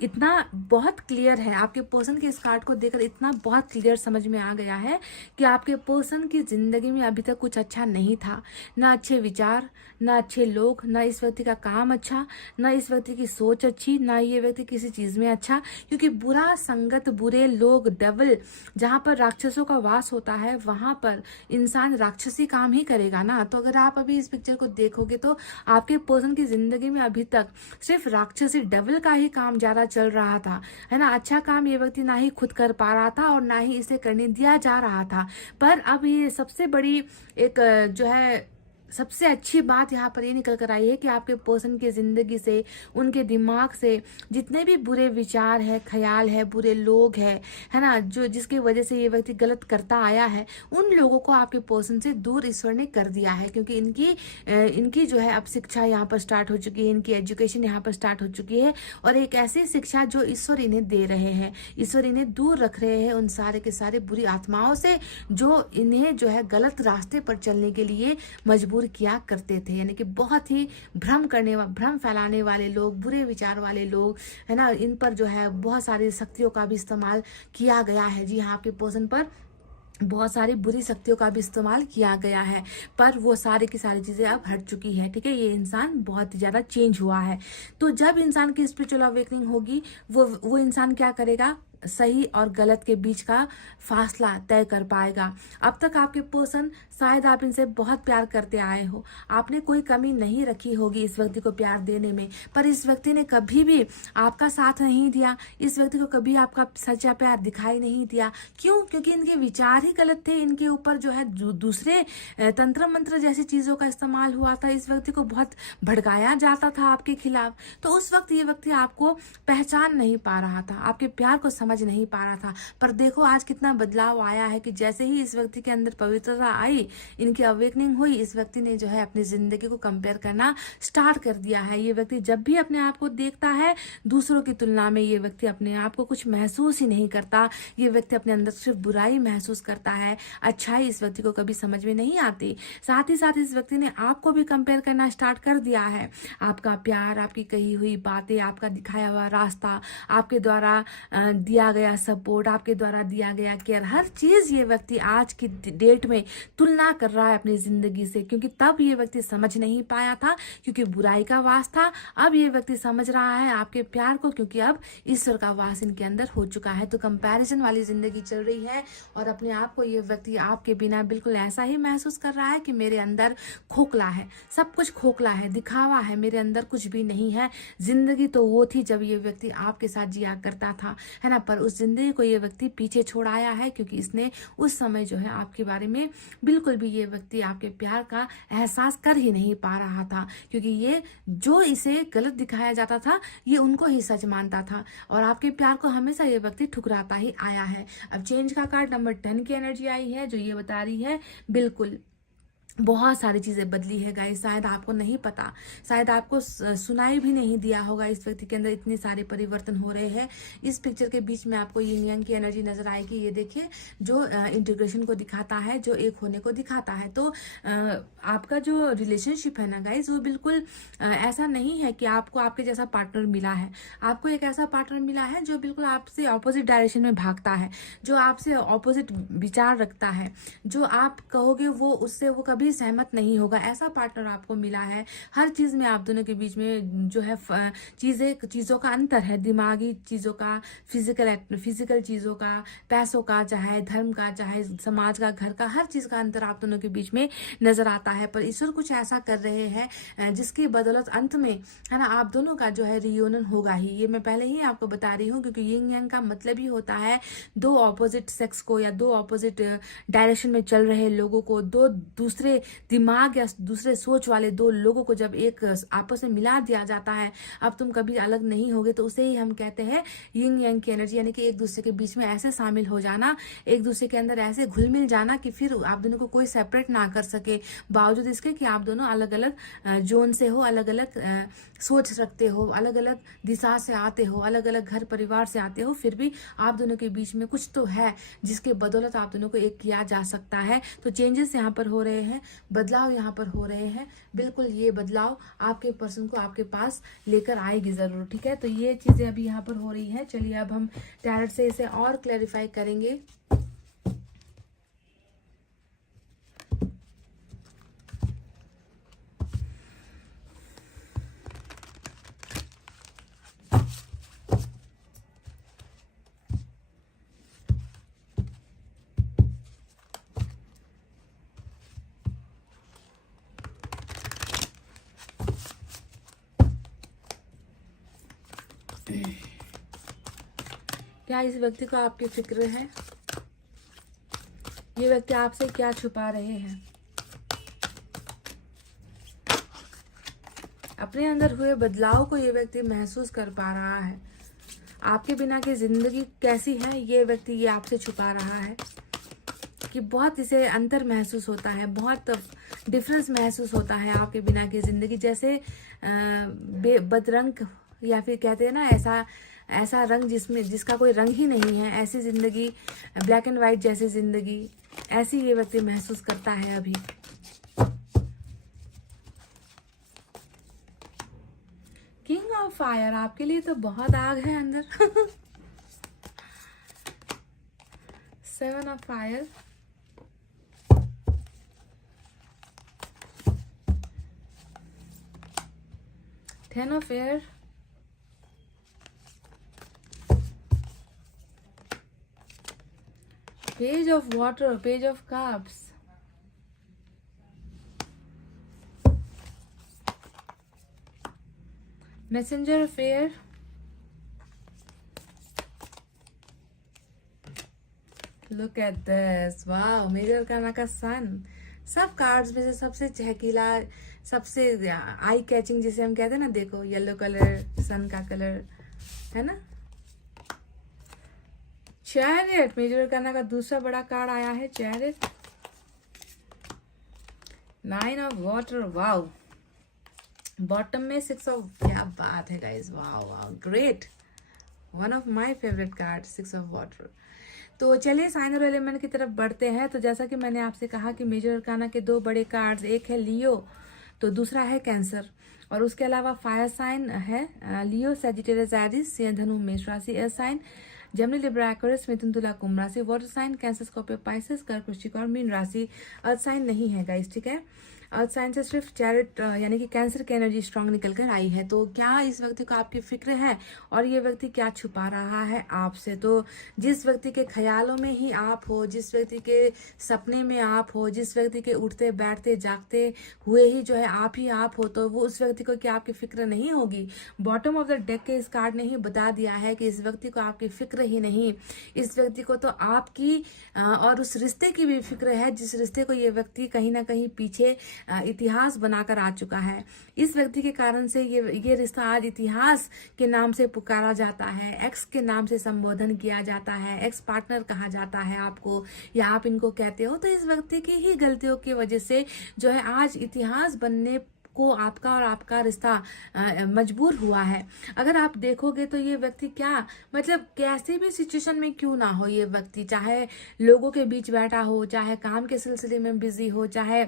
इतना बहुत क्लियर है, आपके पर्सन के इस कार्ड को देखकर इतना बहुत क्लियर समझ में आ गया है कि आपके पर्सन की जिंदगी में अभी तक कुछ अच्छा नहीं था, ना अच्छे विचार, ना अच्छे लोग, ना इस व्यक्ति का काम अच्छा, ना इस व्यक्ति की सोच अच्छी, ना ये व्यक्ति किसी चीज में अच्छा, क्योंकि बुरा संगत, बुरे लोग, डेविल, जहां पर राक्षसों का वास होता है वहां पर इंसान राक्षसी काम ही करेगा ना। तो अगर आप अभी इस पिक्चर को देखोगे तो आपके पर्सन की जिंदगी में अभी तक सिर्फ राक्षसी डेविल का ही काम ज्यादा चल रहा था, है ना। अच्छा काम ये व्यक्ति ना ही खुद कर पा रहा था और ना ही इसे करने दिया जा रहा था। पर अब ये सबसे बड़ी एक जो है सबसे अच्छी बात यहाँ पर ये निकल कर आई है कि आपके पर्सन की जिंदगी से, उनके दिमाग से जितने भी बुरे विचार है, ख्याल है, बुरे लोग है ना, जो जिसकी वजह से ये व्यक्ति गलत करता आया है, उन लोगों को आपके पर्सन से दूर ईश्वर ने कर दिया है। क्योंकि इनकी जो है अब शिक्षा यहाँ पर स्टार्ट हो चुकी है, इनकी एजुकेशन यहाँ पर स्टार्ट हो चुकी है, और एक ऐसी शिक्षा जो ईश्वर इन्हें दे रहे हैं, ईश्वर इन्हें दूर रख रहे हैं उन सारे के सारे बुरी आत्माओं से जो इन्हें जो है गलत रास्ते पर चलने के लिए मजबूर किया करते थे। यानी कि बहुत ही भ्रम फैलाने वाले लोग, बुरे विचार वाले लोग, है ना, इन पर जो है बहुत सारी शक्तियों का भी इस्तेमाल किया गया है। जी हाँ, आपके पर्सन पर बहुत सारी बुरी शक्तियों का भी इस्तेमाल किया गया है, पर वो सारी की सारी चीजें अब हट चुकी है। ठीक है, ये इंसान बहुत ही ज्यादा चेंज हुआ है। तो जब इंसान की स्पिरिचुअल अवेकनिंग होगी, वो इंसान क्या करेगा, सही और गलत के बीच का फासला तय कर पाएगा। अब तक आपके पर्सन, शायद आप इनसे बहुत प्यार करते आए हो, आपने कोई कमी नहीं रखी होगी इस व्यक्ति को प्यार देने में, पर इस व्यक्ति ने कभी भी आपका साथ नहीं दिया, इस व्यक्ति को कभी आपका सच्चा प्यार दिखाई नहीं दिया। क्यों? क्योंकि इनके विचार ही गलत थे, इनके ऊपर जो है दूसरे तंत्र मंत्र जैसी चीजों का इस्तेमाल हुआ था, इस व्यक्ति को बहुत भड़काया जाता था आपके खिलाफ। तो उस वक्त ये व्यक्ति आपको पहचान नहीं पा रहा था, आपके प्यार को समझ समझ नहीं पा रहा था। पर देखो आज कितना बदलाव आया है कि जैसे ही इस व्यक्ति के अंदर पवित्रता आई, इनकी अवेकनिंग हुई, इस व्यक्ति ने जो है अपनी जिंदगी को कंपेयर करना स्टार्ट कर दिया है। ये व्यक्ति जब भी अपने आप को देखता है दूसरों की तुलना में, ये व्यक्ति अपने आप को कुछ महसूस ही नहीं करता। ये व्यक्ति अपने अंदर सिर्फ बुराई महसूस करता है, अच्छाई इस व्यक्ति को कभी समझ में नहीं आती। साथ ही साथ इस व्यक्ति ने आपको भी कंपेयर करना स्टार्ट कर दिया है। आपका प्यार, आपकी कही हुई बातें, आपका दिखाया हुआ रास्ता, आपके द्वारा दिया गया सपोर्ट, आपके द्वारा दिया गया केयर, हर चीज ये व्यक्ति आज की डेट में तुलना कर रहा है अपनी जिंदगी से। क्योंकि तब ये व्यक्ति समझ नहीं पाया था क्योंकि बुराई का वास था। अब ये व्यक्ति समझ रहा है आपके प्यार को क्योंकि अब ईश्वर का वास इनके अंदर हो चुका है। तो कंपैरिजन वाली जिंदगी चल रही है और अपने आप को ये व्यक्ति आपके बिना बिल्कुल ऐसा ही महसूस कर रहा है कि मेरे अंदर खोखला है, सब कुछ खोखला है, दिखावा है, मेरे अंदर कुछ भी नहीं है। जिंदगी तो वो थी जब ये व्यक्ति आपके साथ जिया करता था, है ना, पर उस जिंदगी को ये व्यक्ति पीछे छोड़ आया है क्योंकि इसने उस समय जो है आपके बारे में बिल्कुल भी ये व्यक्ति आपके प्यार का एहसास कर ही नहीं पा रहा था। क्योंकि ये जो इसे गलत दिखाया जाता था ये उनको ही सच मानता था और आपके प्यार को हमेशा ये व्यक्ति ठुकराता ही आया है। अब चेंज का कार्ड नंबर 10 की एनर्जी आई है जो ये बता रही है बिल्कुल बहुत सारी चीजें बदली है गाइस। शायद आपको नहीं पता, शायद आपको सुनाई भी नहीं दिया होगा इस व्यक्ति के अंदर इतने सारे परिवर्तन हो रहे हैं। इस पिक्चर के बीच में आपको यिन यांग की एनर्जी नजर आएगी। ये देखिए जो इंटीग्रेशन को दिखाता है, जो एक होने को दिखाता है। तो आपका जो रिलेशनशिप है ना गाइस वो बिल्कुल ऐसा नहीं है कि आपको आपके जैसा पार्टनर मिला है। आपको एक ऐसा पार्टनर मिला है जो बिल्कुल आपसे ऑपोजिट डायरेक्शन में भागता है, जो आपसे ऑपोजिट विचार रखता है, जो आप कहोगे वो उससे वो कभी सहमत नहीं होगा। ऐसा पार्टनर आपको मिला है। हर चीज में आप दोनों के बीच में जो है चीजों का अंतर है, दिमागी चीजों का, फिजिकल चीजों का, पैसों का, चाहे धर्म का, चाहे समाज का, घर का, हर चीज का अंतर आप दोनों के बीच में नजर आता है। पर ईश्वर कुछ ऐसा कर रहे हैं जिसकी बदौलत अंत में, है ना, आप दोनों का जो है रियूनियन होगा ही। ये मैं पहले ही आपको बता रही हूँ क्योंकि यिन यांग का मतलब ही होता है दो ऑपोजिट सेक्स को या दो ऑपोजिट डायरेक्शन में चल रहे लोगों को, दो दूसरे दिमाग या दूसरे सोच वाले दो लोगों को जब एक आपस में मिला दिया जाता है, अब तुम कभी अलग नहीं होगे, तो उसे ही हम कहते हैं यिन यांग की एनर्जी। यानी कि एक दूसरे के बीच में ऐसे शामिल हो जाना, एक दूसरे के अंदर ऐसे घुल मिल जाना कि फिर आप दोनों को कोई सेपरेट ना कर सके, बावजूद इसके कि आप दोनों अलग अलग जोन से हो, अलग अलग सोच रखते हो, अलग अलग दिशा से आते हो, अलग अलग घर परिवार से आते हो, फिर भी आप दोनों के बीच में कुछ तो है जिसके बदौलत आप दोनों को एक किया जा सकता है। तो चेंजेस यहाँ पर हो रहे हैं, बदलाव यहाँ पर हो रहे हैं। बिल्कुल ये बदलाव आपके पर्सन को आपके पास लेकर आएगी जरूर, ठीक है। तो ये चीजें अभी यहाँ पर हो रही है। चलिए अब हम टैरोट से इसे और क्लैरिफाई करेंगे। क्या इस व्यक्ति को आपकी फिक्र है? ये व्यक्ति आपसे क्या छुपा रहे हैं? अपने अंदर हुए बदलाव को ये व्यक्ति महसूस कर पा रहा है। आपके बिना की जिंदगी कैसी है ये व्यक्ति ये आपसे छुपा रहा है कि बहुत इसे अंतर महसूस होता है, बहुत डिफरेंस महसूस होता है आपके बिना की जिंदगी। जैसे बदरंग या फिर कहते हैं ना ऐसा रंग जिसका कोई रंग ही नहीं है, ऐसी जिंदगी, ब्लैक एंड व्हाइट जैसी जिंदगी, ऐसी ये व्यक्ति महसूस करता है अभी। किंग ऑफ फायर आपके लिए तो बहुत आग है अंदर। Seven of fire, ten of air, page of water, page of cups, messenger of air, look at this, wow, major arcana का सन। सब कार्ड्स में से सबसे चहकीला, सबसे आई कैचिंग जिसे हम कहते हैं ना, देखो येलो कलर सन का कलर है ना, चैरियट, मेजर अरकाना का दूसरा बड़ा कार्ड आया है chariot. 9 of water, wow. Bottom में 6 ऑफ, क्या बात है guys, wow wow, great, one of my favourite card 6 of water. तो चलिए साइन और एलिमेंट की तरफ बढ़ते हैं। तो जैसा कि मैंने आपसे कहा कि मेजर अरकाना के 2 बड़े कार्ड्स, एक है लियो तो दूसरा है कैंसर, और उसके अलावा फायर साइन है लियो, सैजिटेरियस, एरिस, धनु, मेष राशि, air sign Gemini, Libra, Aquarius, मिथुन, तुला, कुंभ राशि, water sign Cancer, Scorpio, Pisces, कर्क, वृश्चिक और मीन राशि। अर्थ साइन नहीं है गाइस, ठीक है। अर्थ साइन से सिर्फ चैरिट यानी कि कैंसर की एनर्जी स्ट्रांग निकल कर आई है। तो क्या इस व्यक्ति को आपकी फिक्र है और ये व्यक्ति क्या छुपा रहा है आपसे? तो जिस व्यक्ति के ख्यालों में ही आप हो, जिस व्यक्ति के सपने में आप हो, जिस व्यक्ति के उठते बैठते जागते हुए ही जो है आप ही आप हो, तो वो उस व्यक्ति को क्या आपकी फिक्र नहीं होगी? बॉटम ऑफ द डेक के इस कार्ड ने ही बता दिया है कि इस व्यक्ति को आपकी फिक्र ही नहीं, इस व्यक्ति को तो आपकी और उस रिश्ते की भी फिक्र है जिस रिश्ते को ये व्यक्ति कहीं ना कहीं पीछे इतिहास बनाकर आ चुका है। इस व्यक्ति के कारण से ये रिश्ता आज इतिहास के नाम से पुकारा जाता है, एक्स के नाम से संबोधन किया जाता है, एक्स पार्टनर कहा जाता है आपको, या आप इनको कहते हो। तो इस व्यक्ति की ही गलतियों की वजह से जो है आज इतिहास बनने को आपका और आपका रिश्ता मजबूर हुआ है। अगर आप देखोगे तो ये व्यक्ति क्या मतलब कैसी भी सिचुएशन में क्यों ना हो, ये व्यक्ति चाहे लोगों के बीच बैठा हो, चाहे काम के सिलसिले में बिजी हो, चाहे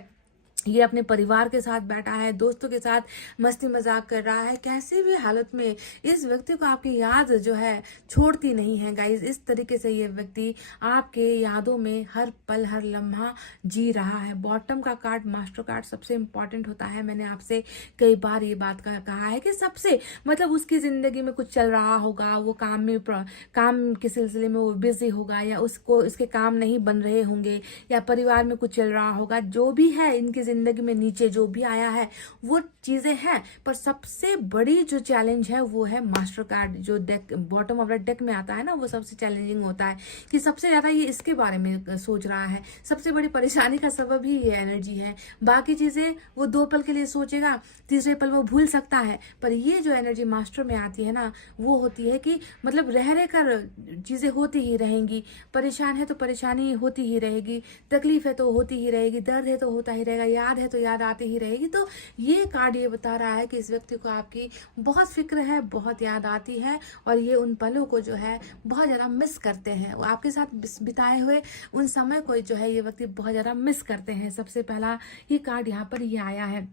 ये अपने परिवार के साथ बैठा है, दोस्तों के साथ मस्ती मजाक कर रहा है, कैसी भी हालत में इस व्यक्ति को आपकी याद जो है छोड़ती नहीं है गाइज। इस तरीके से ये व्यक्ति आपके यादों में हर पल हर लम्हा जी रहा है। बॉटम का कार्ड, मास्टर कार्ड, सबसे इंपॉर्टेंट होता है। मैंने आपसे कई बार ये बात कहा है कि सबसे मतलब उसकी जिंदगी में कुछ चल रहा होगा, वो काम के सिलसिले में वो बिजी होगा, या उसको इसके काम नहीं बन रहे होंगे, या परिवार में कुछ चल रहा होगा, जो भी है इनकी जिंदगी में नीचे जो भी आया है वो चीजें हैं। पर सबसे बड़ी जो चैलेंज है वो है मास्टर कार्ड, जो deck bottom of the deck में आता है ना, वो सबसे चैलेंजिंग होता है कि सबसे ज्यादा ये इसके बारे में सोच रहा है। सबसे बड़ी परेशानी का सबब ही ये एनर्जी है। बाकी चीजें वो 2 पल के लिए सोचेगा, तीसरे पल वो भूल सकता है, पर ये जो एनर्जी मास्टर में आती है ना, वो होती है कि मतलब रह कर चीजें होती ही रहेंगी। परेशान है तो परेशानी होती ही रहेगी, तकलीफ है तो होती ही रहेगी, दर्द है तो होता ही रहेगा, याद है तो याद आती ही रहेगी। तो ये कार्ड ये बता रहा है कि इस व्यक्ति को आपकी बहुत फिक्र है, बहुत याद आती है, और ये उन पलों को जो है बहुत ज्यादा मिस करते हैं। वो आपके साथ बिताए हुए उन समय को जो है ये व्यक्ति बहुत ज्यादा मिस करते हैं। सबसे पहला ये कार्ड यहाँ पर ये आया है।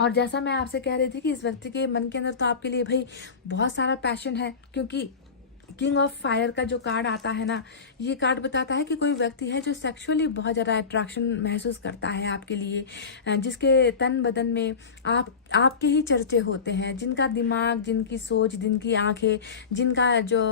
और जैसा मैं आपसे कह रही थी कि इस व्यक्ति के मन के अंदर तो आपके लिए भाई बहुत सारा पैशन है, क्योंकि किंग ऑफ फायर का जो कार्ड आता है ना, ये कार्ड बताता है कि कोई व्यक्ति है जो सेक्सुअली बहुत ज़्यादा अट्रैक्शन महसूस करता है आपके लिए, जिसके तन बदन में आपके ही चर्चे होते हैं, जिनका दिमाग, जिनकी सोच, जिनकी आंखें, जिनका जो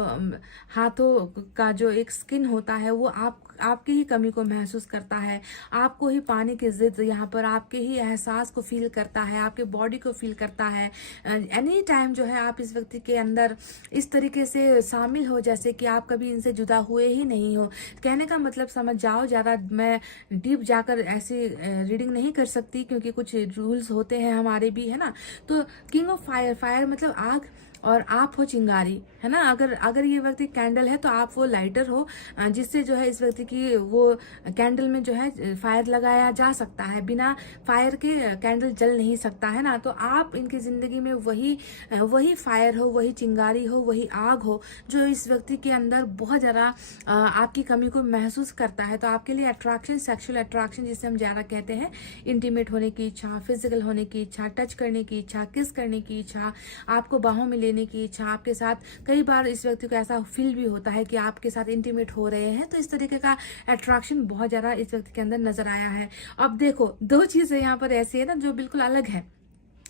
हाथों का जो एक स्किन होता है वो आपकी ही कमी को महसूस करता है, आपको ही पाने की जिद, यहाँ पर आपके ही एहसास को फील करता है, आपके बॉडी को फील करता है। एनी टाइम जो है आप इस व्यक्ति के अंदर इस तरीके से शामिल हो जैसे कि आप कभी इनसे जुदा हुए ही नहीं हो। कहने का मतलब समझ जाओ, ज़्यादा मैं डीप जाकर ऐसी रीडिंग नहीं कर सकती क्योंकि कुछ रूल्स होते हैं हमारे भी, है ना। तो किंग ऑफ फायर, फायर मतलब आग, और आप हो चिंगारी, है ना। अगर ये व्यक्ति कैंडल है तो आप वो लाइटर हो, जिससे जो है इस व्यक्ति की वो कैंडल में जो है फायर लगाया जा सकता है। बिना फायर के कैंडल जल नहीं सकता, है ना। तो आप इनकी जिंदगी में वही फायर हो, वही चिंगारी हो, वही आग हो जो इस व्यक्ति के अंदर बहुत ज्यादा आपकी कमी को महसूस करता है। तो आपके लिए अट्रैक्शन, सेक्सुअल अट्रैक्शन जिसे हम ज्यादा कहते हैं, इंटीमेट होने की इच्छा, फिजिकल होने की इच्छा, टच करने की इच्छा, किस करने की इच्छा, आपको बाहों में लेने की इच्छा, आपके साथ कई बार इस व्यक्ति को ऐसा फील भी होता है कि आपके साथ इंटीमेट हो रहे हैं। तो इस तरीके का अट्रैक्शन बहुत ज्यादा इस व्यक्ति के अंदर नजर आया है। अब देखो 2 चीजें यहाँ पर ऐसी है ना जो बिल्कुल अलग है।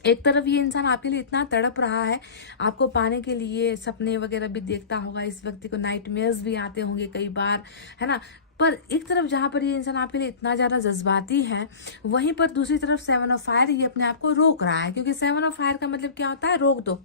एक तरफ ये इंसान आपके लिए इतना तड़प रहा है, आपको पाने के लिए सपने वगैरह भी देखता होगा, इस व्यक्ति को नाइटमेयर्स भी आते होंगे कई बार, है ना। पर एक तरफ जहां पर ये इंसान आपके लिए इतना ज्यादा जज्बाती है, वहीं पर दूसरी तरफ 7 ऑफ फायर ये अपने आप को रोक रहा है, क्योंकि 7 ऑफ फायर का मतलब क्या होता है, रोक दो,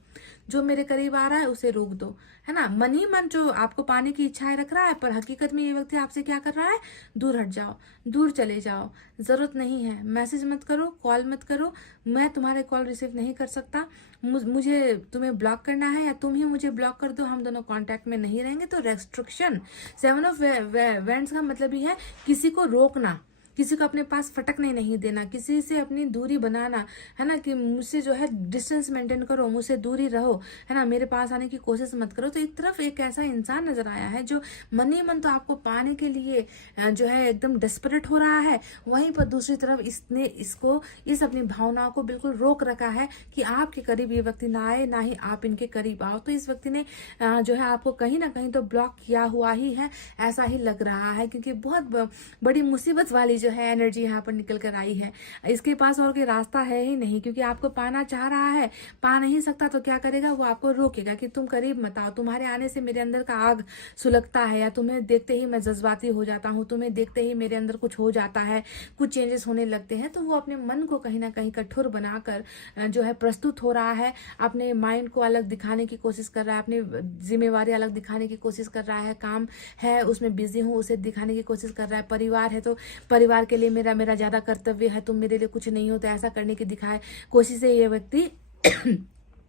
जो मेरे करीब आ रहा है उसे रोक दो, है ना। मन ही मन जो आपको पाने की इच्छाएं रख रहा है, पर हकीकत में ये व्यक्ति आपसे क्या कर रहा है, दूर हट जाओ, दूर चले जाओ, जरूरत नहीं है, मैसेज मत करो, कॉल मत करो, मैं तुम्हारे कॉल रिसीव नहीं कर सकता, मुझे तुम्हें ब्लॉक करना है या तुम ही मुझे ब्लॉक कर दो, हम दोनों कांटेक्ट में नहीं रहेंगे। तो रेस्ट्रिक्शन, 7 ऑफ वेंड्स का मतलब ही है किसी को रोकना, किसी को अपने पास फटकने नहीं देना, किसी से अपनी दूरी बनाना, है ना, कि मुझसे जो है डिस्टेंस मेंटेन करो, मुझसे दूरी रहो, है ना, मेरे पास आने की कोशिश मत करो। तो एक तरफ एक ऐसा इंसान नजर आया है जो मन ही मन तो आपको पाने के लिए जो है एकदम डेस्परेट हो रहा है, वहीं पर दूसरी तरफ इसने इस अपनी भावनाओं को बिल्कुल रोक रखा है कि आपके करीब ये व्यक्ति ना आए, ना ही आप इनके करीब आओ। तो इस व्यक्ति ने जो है आपको कहीं ना कहीं तो ब्लॉक किया हुआ ही है, ऐसा ही लग रहा है, क्योंकि बहुत बड़ी मुसीबत वाली जो है एनर्जी यहाँ पर निकल कर आई है। इसके पास और कोई रास्ता है ही नहीं, क्योंकि आपको पाना चाह रहा है, पा नहीं सकता तो क्या करेगा, वो आपको रोकेगा कि तुम करीब मत आओ, तुम्हारे आने से मेरे अंदर का आग सुलगता है, या तुम्हें देखते ही मैं जज्बाती हो जाता हूँ, तुम्हें देखते ही मेरे अंदर कुछ हो जाता है, कुछ चेंजेस होने लगते हैं। तो वो अपने मन को कहीं ना कहीं कठोर बनाकर जो है प्रस्तुत हो रहा है, अपने माइंड को अलग दिखाने की कोशिश कर रहा है, अपनी जिम्मेवारी अलग दिखाने की कोशिश कर रहा है, काम है उसमें बिजी हूँ उसे दिखाने की कोशिश कर रहा है, परिवार है तो परिवार के लिए मेरा ज्यादा कर्तव्य है, तुम मेरे लिए कुछ नहीं हो, तो ऐसा करने की दिखाए कोशिश है ये व्यक्ति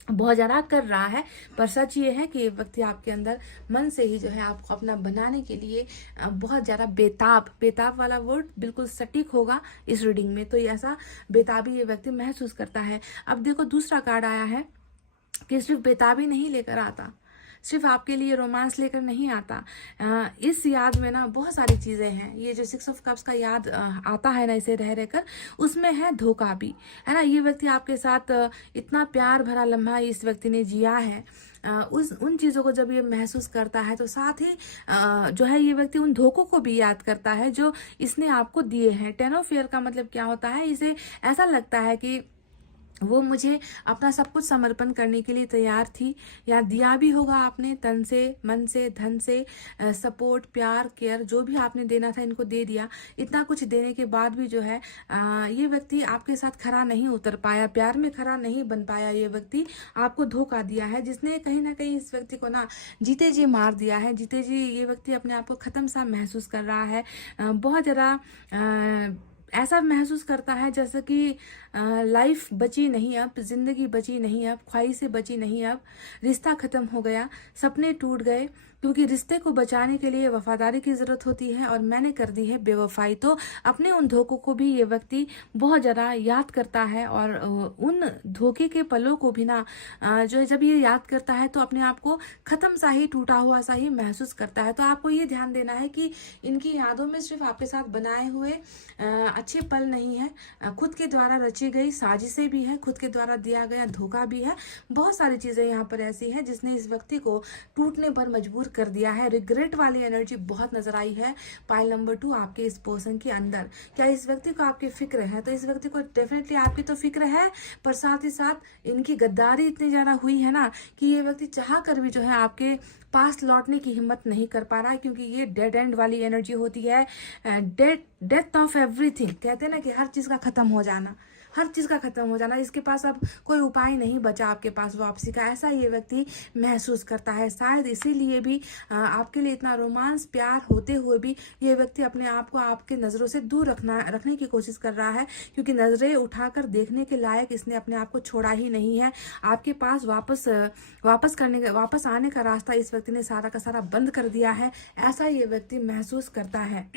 बहुत ज्यादा कर रहा है। पर सच ये है कि ये व्यक्ति आपके अंदर मन से ही जो है आपको अपना बनाने के लिए बहुत ज्यादा बेताब वाला वर्ड बिल्कुल सटीक होगा इस रीडिंग में। तो ऐसा बेताबी ये व्यक्ति महसूस करता है। अब देखो दूसरा कार्ड आया है कि सिर्फ बेताबी नहीं लेकर आता, सिर्फ आपके लिए रोमांस लेकर नहीं आता। इस याद में ना बहुत सारी चीजें हैं। ये जो 6 ऑफ कप्स का याद आता है ना इसे रह रहकर, उसमें है धोखा भी, है ना। ये व्यक्ति आपके साथ इतना प्यार भरा लम्हा इस व्यक्ति ने जिया है, उन चीज़ों को जब ये महसूस करता है तो साथ ही जो है ये व्यक्ति उन धोखों को भी याद करता है जो इसने आपको दिए हैं। 10 ऑफ फेयर का मतलब क्या होता है, इसे ऐसा लगता है कि वो मुझे अपना सब कुछ समर्पण करने के लिए तैयार थी, या दिया भी होगा आपने, तन से, मन से, धन से, सपोर्ट, प्यार, केयर, जो भी आपने देना था इनको दे दिया। इतना कुछ देने के बाद भी जो है ये व्यक्ति आपके साथ खरा नहीं उतर पाया, प्यार में खरा नहीं बन पाया। ये व्यक्ति आपको धोखा दिया है, जिसने कहीं ना कहीं इस व्यक्ति को ना जीते जी मार दिया है। जीते जी ये व्यक्ति अपने आप को खत्म सा महसूस कर रहा है, बहुत ज़्यादा ऐसा महसूस करता है जैसे कि लाइफ बची नहीं, अब जिंदगी बची नहीं, अब ख्वाहिशें बची नहीं, अब रिश्ता खत्म हो गया, सपने टूट गए, क्योंकि रिश्ते को बचाने के लिए वफादारी की जरूरत होती है और मैंने कर दी है बेवफाई। तो अपने उन धोखों को भी ये व्यक्ति बहुत ज़्यादा याद करता है, और उन धोखे के पलों को भी ना जो है जब ये याद करता है तो अपने आप को ख़त्म सा ही, टूटा हुआ सा ही महसूस करता है। तो आपको ये ध्यान देना है कि इनकी यादों में सिर्फ आपके साथ बनाए हुए अच्छे पल नहीं है, खुद के द्वारा रची गई साजिशें भी हैं, खुद के द्वारा दिया गया धोखा भी है। बहुत सारी चीज़ें यहाँ पर ऐसी हैं जिसने इस व्यक्ति को टूटने पर मजबूर कर दिया है। रिग्रेट वाली एनर्जी बहुत नजर आई है पाइल नंबर 2 आपके इस पर्सन के अंदर। क्या इस व्यक्ति को आपकी फिक्र है? तो इस व्यक्ति को डेफिनेटली आपकी तो फिक्र है, पर साथ ही साथ इनकी गद्दारी इतनी ज्यादा हुई है ना कि ये व्यक्ति चाह कर भी जो है आपके पास लौटने की हिम्मत नहीं कर पा रहा है, क्योंकि ये डेड एंड वाली एनर्जी होती है, डेथ ऑफ एवरीथिंग। कहते हैं ना कि हर चीज का खत्म हो जाना, हर चीज का खत्म हो जाना, इसके पास अब कोई उपाय नहीं बचा आपके पास वापसी का, ऐसा ये व्यक्ति महसूस करता है। शायद इसीलिए भी आपके लिए इतना रोमांस, प्यार होते हुए भी ये व्यक्ति अपने आप को आपके नजरों से दूर रखने की कोशिश कर रहा है, क्योंकि नजरें उठाकर देखने के लायक इसने अपने आप को छोड़ा ही नहीं है। आपके पास वापस आने का रास्ता इस व्यक्ति ने सारा का सारा बंद कर दिया है, ऐसा ये व्यक्ति महसूस करता है।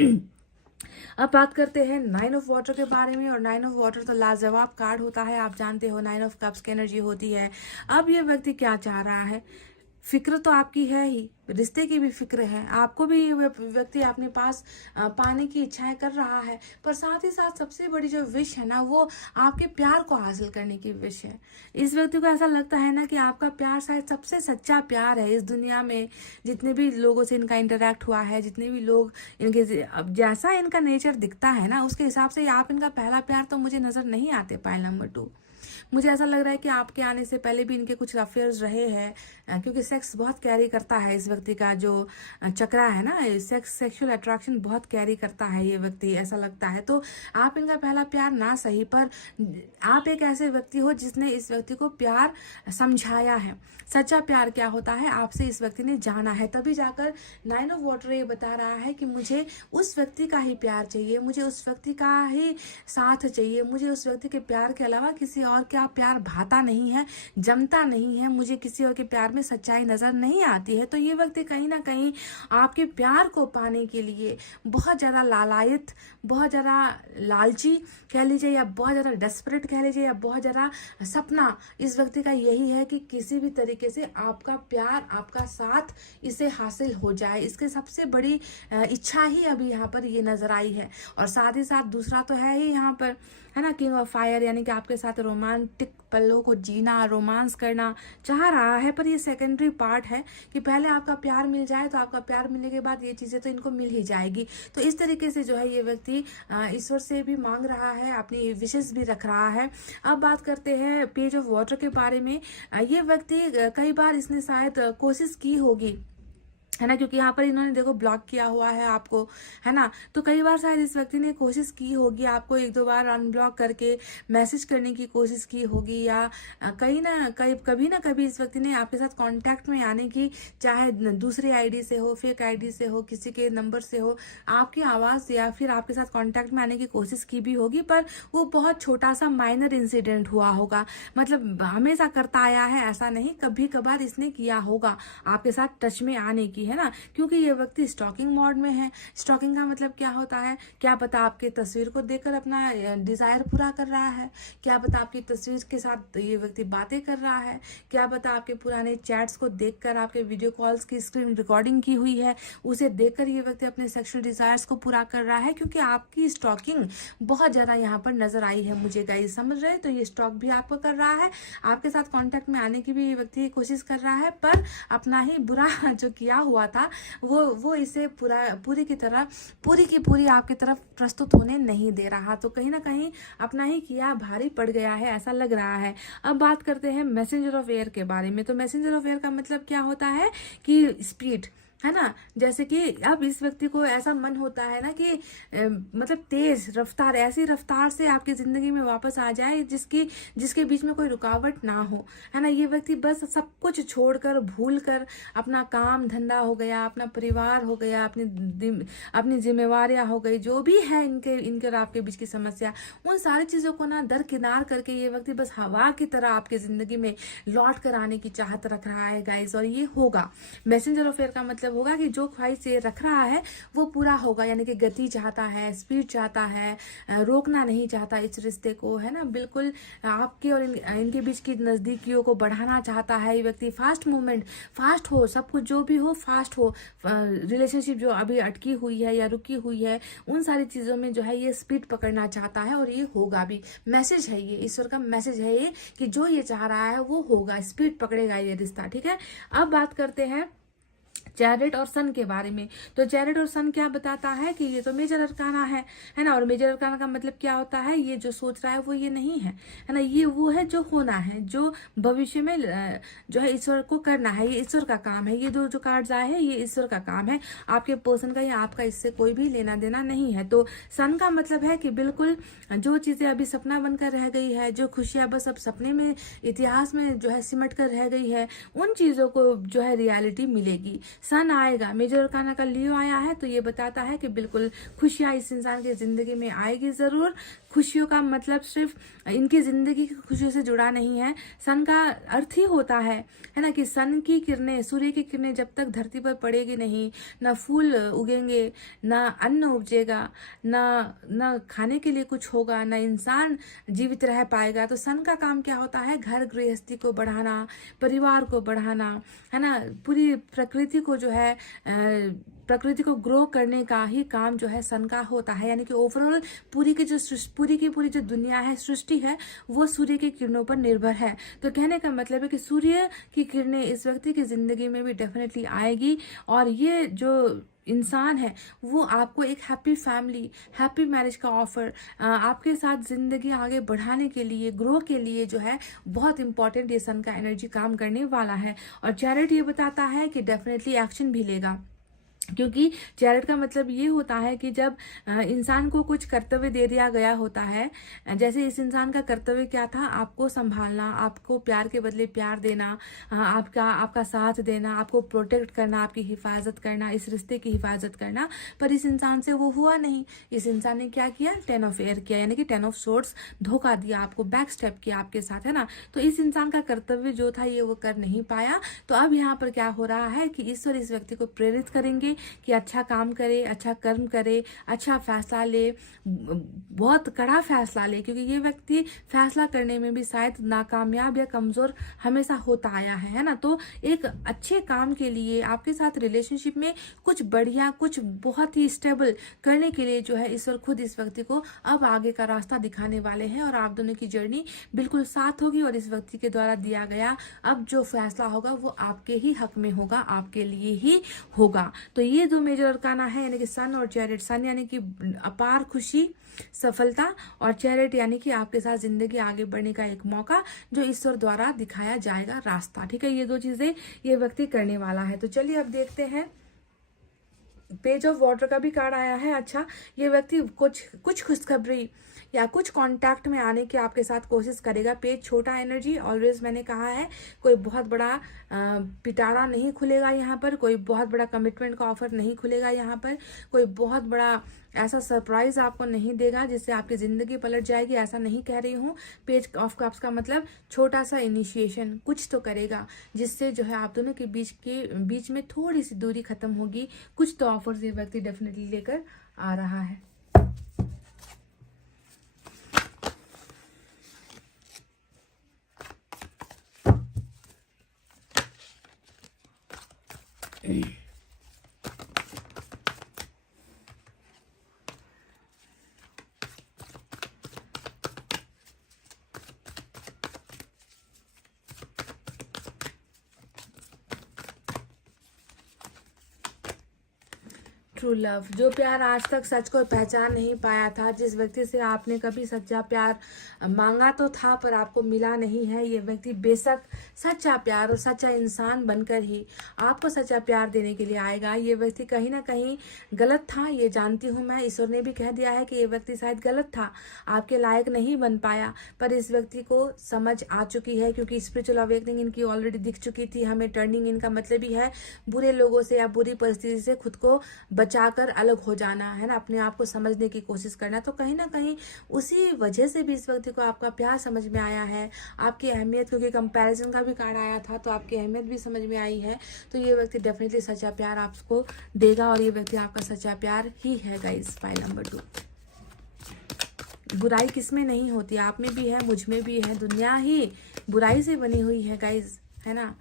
अब बात करते हैं 9 ऑफ वाटर के बारे में, और 9 ऑफ वाटर तो लाजवाब कार्ड होता है, आप जानते हो 9 ऑफ कप्स की एनर्जी होती है। अब ये व्यक्ति क्या चाह रहा है? फिक्र तो आपकी है ही, रिश्ते की भी फिक्र है, आपको भी व्यक्ति अपने पास पाने की इच्छाएं कर रहा है, पर साथ ही साथ सबसे बड़ी जो विश है ना वो आपके प्यार को हासिल करने की विश है। इस व्यक्ति को ऐसा लगता है ना कि आपका प्यार शायद सबसे सच्चा प्यार है इस दुनिया में। जितने भी लोगों से इनका इंटरेक्ट हुआ है, जितने भी लोग इनके जैसा इनका नेचर दिखता है ना उसके हिसाब से आप इनका पहला प्यार तो मुझे नजर नहीं आते पाइल नंबर 2। मुझे ऐसा लग रहा है कि आपके आने से पहले भी इनके कुछ अफेयर्स रहे हैं, क्योंकि सेक्स बहुत कैरी करता है इस व्यक्ति का जो चक्रा है ना, सेक्सुअल अट्रैक्शन बहुत कैरी करता है ये व्यक्ति, ऐसा लगता है। तो आप इनका पहला प्यार ना सही, पर आप एक ऐसे व्यक्ति हो जिसने इस व्यक्ति को प्यार समझाया है। सच्चा प्यार क्या होता है आपसे इस व्यक्ति ने जाना है, तभी जाकर 9 ऑफ वाटर ये बता रहा है कि मुझे उस व्यक्ति का ही प्यार चाहिए, मुझे उस व्यक्ति का ही साथ चाहिए, मुझे उस व्यक्ति के प्यार के अलावा किसी और के का प्यार भाता नहीं है, जमता नहीं है, मुझे किसी और के प्यार में सच्चाई नजर नहीं आती है। तो ये व्यक्ति कहीं ना कहीं आपके प्यार को पाने के लिए बहुत ज्यादा लालायित, बहुत ज्यादा लालची कह लीजिए, या बहुत ज्यादा डेस्परेट कह लीजिए, या बहुत ज्यादा सपना इस व्यक्ति का यही है कि किसी भी तरीके से आपका प्यार, आपका साथ इसे हासिल हो जाए। इसके सबसे बड़ी इच्छा ही अभी यहाँ पर ये नजर आई है। और साथ ही साथ दूसरा तो है ही यहाँ पर, है ना, किंग ऑफ फायर, यानी कि आपके साथ रोमांटिक पलों को जीना, रोमांस करना चाह रहा है। पर ये सेकेंडरी पार्ट है कि पहले आपका प्यार मिल जाए, तो आपका प्यार मिलने के बाद ये चीजें तो इनको मिल ही जाएगी। तो इस तरीके से जो है ये व्यक्ति ईश्वर से भी मांग रहा है, अपनी विशेष भी रख रहा है। अब बात करते हैं पेज ऑफ वाटर के बारे में। ये व्यक्ति कई बार इसने शायद कोशिश की होगी, है ना, क्योंकि यहाँ पर इन्होंने देखो ब्लॉक किया हुआ है आपको, है ना। तो कई बार शायद इस व्यक्ति ने कोशिश की होगी आपको एक दो बार अनब्लॉक करके मैसेज करने की कोशिश की होगी, या कभी ना कभी इस व्यक्ति ने आपके साथ कांटेक्ट में आने की, चाहे दूसरी आईडी से हो, फेक आईडी से हो, किसी के नंबर से हो, आपकी आवाज या फिर आपके साथ कांटेक्ट में आने की कोशिश की भी होगी। पर वो बहुत छोटा सा माइनर इंसिडेंट हुआ होगा, मतलब हमेशा करता आया है ऐसा नहीं, कभी कभार इसने किया होगा आपके साथ टच में आने की, है ना। क्योंकि ये व्यक्ति स्टॉकिंग मोड में है। स्टॉकिंग का मतलब क्या होता है, क्या पता आपके तस्वीर को देखकर अपना डिजायर पूरा कर रहा है, क्या पता आपकी तस्वीर के साथ ये व्यक्ति बातें कर रहा है, क्या पता आपके पुराने चैट्स को देखकर, आपके वीडियो कॉल्स की स्क्रीन रिकॉर्डिंग की हुई है उसे देखकर ये व्यक्ति अपने सेक्सुअल डिजायर्स को पूरा कर रहा है। क्योंकि आपकी स्टॉकिंग बहुत ज्यादा यहाँ पर नजर आई है मुझे, गाइस समझ रहे हैं। तो ये स्टॉक भी आपको कर रहा है, आपके साथ कॉन्टेक्ट में आने की भी ये व्यक्ति कोशिश कर रहा है, पर अपना ही बुरा जो किया हुआ था वो इसे पूरी की पूरी आपकी तरफ प्रस्तुत होने नहीं दे रहा। तो कहीं ना कहीं अपना ही किया भारी पड़ गया है, ऐसा लग रहा है। अब बात करते हैं मैसेंजर ऑफ एयर के बारे में। तो मैसेंजर ऑफ एयर का मतलब क्या होता है कि स्पीड, है ना। जैसे कि अब इस व्यक्ति को ऐसा मन होता है ना कि मतलब तेज रफ्तार, ऐसी रफ्तार से आपकी जिंदगी में वापस आ जाए जिसके बीच में कोई रुकावट ना हो, है ना। ये व्यक्ति बस सब कुछ छोड़कर, भूल कर, अपना काम धंधा हो गया, अपना परिवार हो गया, अपनी जिम्मेवारियां हो गई, जो भी है इनके और आपके बीच की समस्या, उन सारी चीजों को ना दरकिनार करके ये व्यक्ति बस हवा की तरह आपकी जिंदगी में लौट कर आने की चाहत रख रहा है, गाइज। और ये होगा। मैसेंजर ऑफ एयर का मतलब होगा कि जो ख्वाहिश ये रख रहा है वो पूरा होगा, यानी कि गति चाहता है, स्पीड चाहता है, रोकना नहीं चाहता इस रिश्ते को, है ना। बिल्कुल आपके और इनके बीच की नजदीकियों को बढ़ाना चाहता है ये व्यक्ति। फास्ट मूवमेंट, फास्ट हो, सब कुछ जो भी हो फास्ट हो। रिलेशनशिप जो अभी अटकी हुई है या रुकी हुई है, उन सारी चीजों में जो है ये स्पीड पकड़ना चाहता है, और ये होगा भी। मैसेज है ये, ईश्वर का मैसेज है ये कि जो ये चाह रहा है वो होगा, स्पीड पकड़ेगा ये रिश्ता, ठीक है। अब बात करते हैं चैरिट और सन के बारे में। तो चैरिट और सन क्या बताता है कि ये तो मेजर अरकाना है ना। और मेजर अरकाना का मतलब क्या होता है, ये जो सोच रहा है वो ये नहीं है ना। ये वो है जो होना है, जो भविष्य में जो है ईश्वर को करना है, ये ईश्वर का काम है। ये जो कार्ड्स आए हैं ये ईश्वर का काम है, आपके पर्सन का या आपका इससे कोई भी लेना देना नहीं है। तो सन का मतलब है कि बिल्कुल जो चीजें अभी सपना बनकर रह गई है, जो खुशियां बस अब सपने में, इतिहास में जो है सिमट कर रह गई है, उन चीजों को जो है रियलिटी मिलेगी। सन आएगा, मेजर अरकाना का लियो आया है, तो ये बताता है कि बिल्कुल खुशियां इस इंसान की जिंदगी में आएगी जरूर। खुशियों का मतलब सिर्फ इनकी जिंदगी की खुशियों से जुड़ा नहीं है। सन का अर्थ ही होता है ना, कि सन की किरणें, सूर्य की किरणें जब तक धरती पर पड़ेगी नहीं, ना फूल उगेंगे, ना अन्न उपजेगा, ना खाने के लिए कुछ होगा, ना इंसान जीवित रह पाएगा। तो सन का काम क्या होता है, घर गृहस्थी को बढ़ाना, परिवार को बढ़ाना, है ना। पूरी प्रकृति को जो है प्रकृति को ग्रो करने का ही काम जो है सन का होता है। यानी कि ओवरऑल पूरी की पूरी जो दुनिया है, सृष्टि है, वो सूर्य की किरणों पर निर्भर है। तो कहने का मतलब है कि सूर्य की किरणें इस व्यक्ति की जिंदगी में भी डेफिनेटली आएगी, और ये जो इंसान है वो आपको एक हैप्पी फैमिली, हैप्पी मैरिज का ऑफर, आपके साथ जिंदगी आगे बढ़ाने के लिए, ग्रो के लिए जो है बहुत इंपॉर्टेंट ये सन का एनर्जी काम करने वाला है। और चैरिट ये बताता है कि डेफिनेटली एक्शन भी लेगा, क्योंकि चैरिट का मतलब ये होता है कि जब इंसान को कुछ कर्तव्य दे दिया गया होता है, जैसे इस इंसान का कर्तव्य क्या था, आपको संभालना, आपको प्यार के बदले प्यार देना, आपका साथ देना, आपको प्रोटेक्ट करना, आपकी हिफाजत करना, इस रिश्ते की हिफाजत करना। पर इस इंसान से वो हुआ नहीं। इस इंसान ने क्या किया, 10 ऑफ एयर किया, यानी कि 10 ऑफ सोर्ड्स, धोखा दिया आपको, बैक स्टेप किया आपके साथ, है ना। तो इस इंसान का कर्तव्य जो था ये वो कर नहीं पाया। तो अब यहाँ पर क्या हो रहा है कि ईश्वर इस व्यक्ति को प्रेरित करेंगे कि अच्छा काम करे, अच्छा कर्म करे, अच्छा फैसला ले, बहुत कड़ा फैसला ले, क्योंकि ये व्यक्ति फैसला करने में भी शायद नाकामयाब या कमजोर हमेशा होता आया है ना। तो एक अच्छे काम के लिए, आपके साथ रिलेशनशिप में कुछ बढ़िया, कुछ बहुत ही स्टेबल करने के लिए जो है ईश्वर खुद इस व्यक्ति को अब आगे का रास्ता दिखाने वाले हैं, और आप दोनों की जर्नी बिल्कुल साथ होगी, और इस व्यक्ति के द्वारा दिया गया अब जो फैसला होगा वो आपके ही हक में होगा, आपके लिए ही होगा। तो ये दो मेजर अरकाना है, यानी कि सन और चैरिट। सन यानी कि अपार खुशी, सफलता, और चैरिट यानी कि आपके साथ जिंदगी आगे बढ़ने का एक मौका जो ईश्वर द्वारा दिखाया जाएगा रास्ता। ठीक है, ये दो चीजें ये व्यक्ति करने वाला है। तो चलिए अब देखते हैं, पेज ऑफ वाटर का भी कार्ड आया है। अच्छा, ये व्यक्ति कुछ खुशखबरी या कुछ कांटेक्ट में आने की आपके साथ कोशिश करेगा। पेज छोटा एनर्जी, ऑलवेज मैंने कहा है, कोई बहुत बड़ा पिटारा नहीं खुलेगा यहाँ पर, कोई बहुत बड़ा कमिटमेंट का ऑफर नहीं खुलेगा यहाँ पर, कोई बहुत बड़ा ऐसा सरप्राइज आपको नहीं देगा जिससे आपकी जिंदगी पलट जाएगी, ऐसा नहीं कह रही हूँ। पेज ऑफ कप्स का मतलब छोटा सा इनिशिएशन कुछ तो करेगा जिससे जो है आप दोनों के बीच में थोड़ी सी दूरी खत्म होगी। कुछ तो ऑफर्स ये व्यक्ति डेफिनेटली लेकर आ रहा है। ट्रू लव, जो प्यार आज तक सच को पहचान नहीं पाया था, जिस व्यक्ति से आपने कभी सच्चा प्यार मांगा तो था पर आपको मिला नहीं है, ये व्यक्ति बेशक सच्चा प्यार और सच्चा इंसान बनकर ही आपको सच्चा प्यार देने के लिए आएगा। ये व्यक्ति कहीं ना कहीं गलत था, ये जानती हूँ मैं, ईश्वर ने भी कह दिया है कि ये व्यक्ति शायद गलत था, आपके लायक नहीं बन पाया, पर इस व्यक्ति को समझ आ चुकी है, क्योंकि स्पिरिचुअल अवेकनिंग इनकी ऑलरेडी दिख चुकी थी हमें। टर्निंग इनका मतलब ही है बुरे लोगों से या बुरी परिस्थिति से खुद को बचाकर अलग हो जाना, है ना, अपने आप को समझने की कोशिश करना। तो कहीं ना कहीं उसी वजह से भी इस व्यक्ति को आपका प्यार समझ में आया है, आपकी अहमियत, क्योंकि कंपैरिजन का भी कार्ड आया था तो आपकी अहमियत भी समझ में आई है। तो ये व्यक्ति डेफिनेटली सच्चा प्यार आपको देगा, और ये व्यक्ति आपका सच्चा प्यार ही है गाइस। फाइल नंबर 2, बुराई किसमें नहीं होती, आप में भी है, मुझ में भी है, दुनिया ही बुराई से बनी हुई है गाइस, है ना।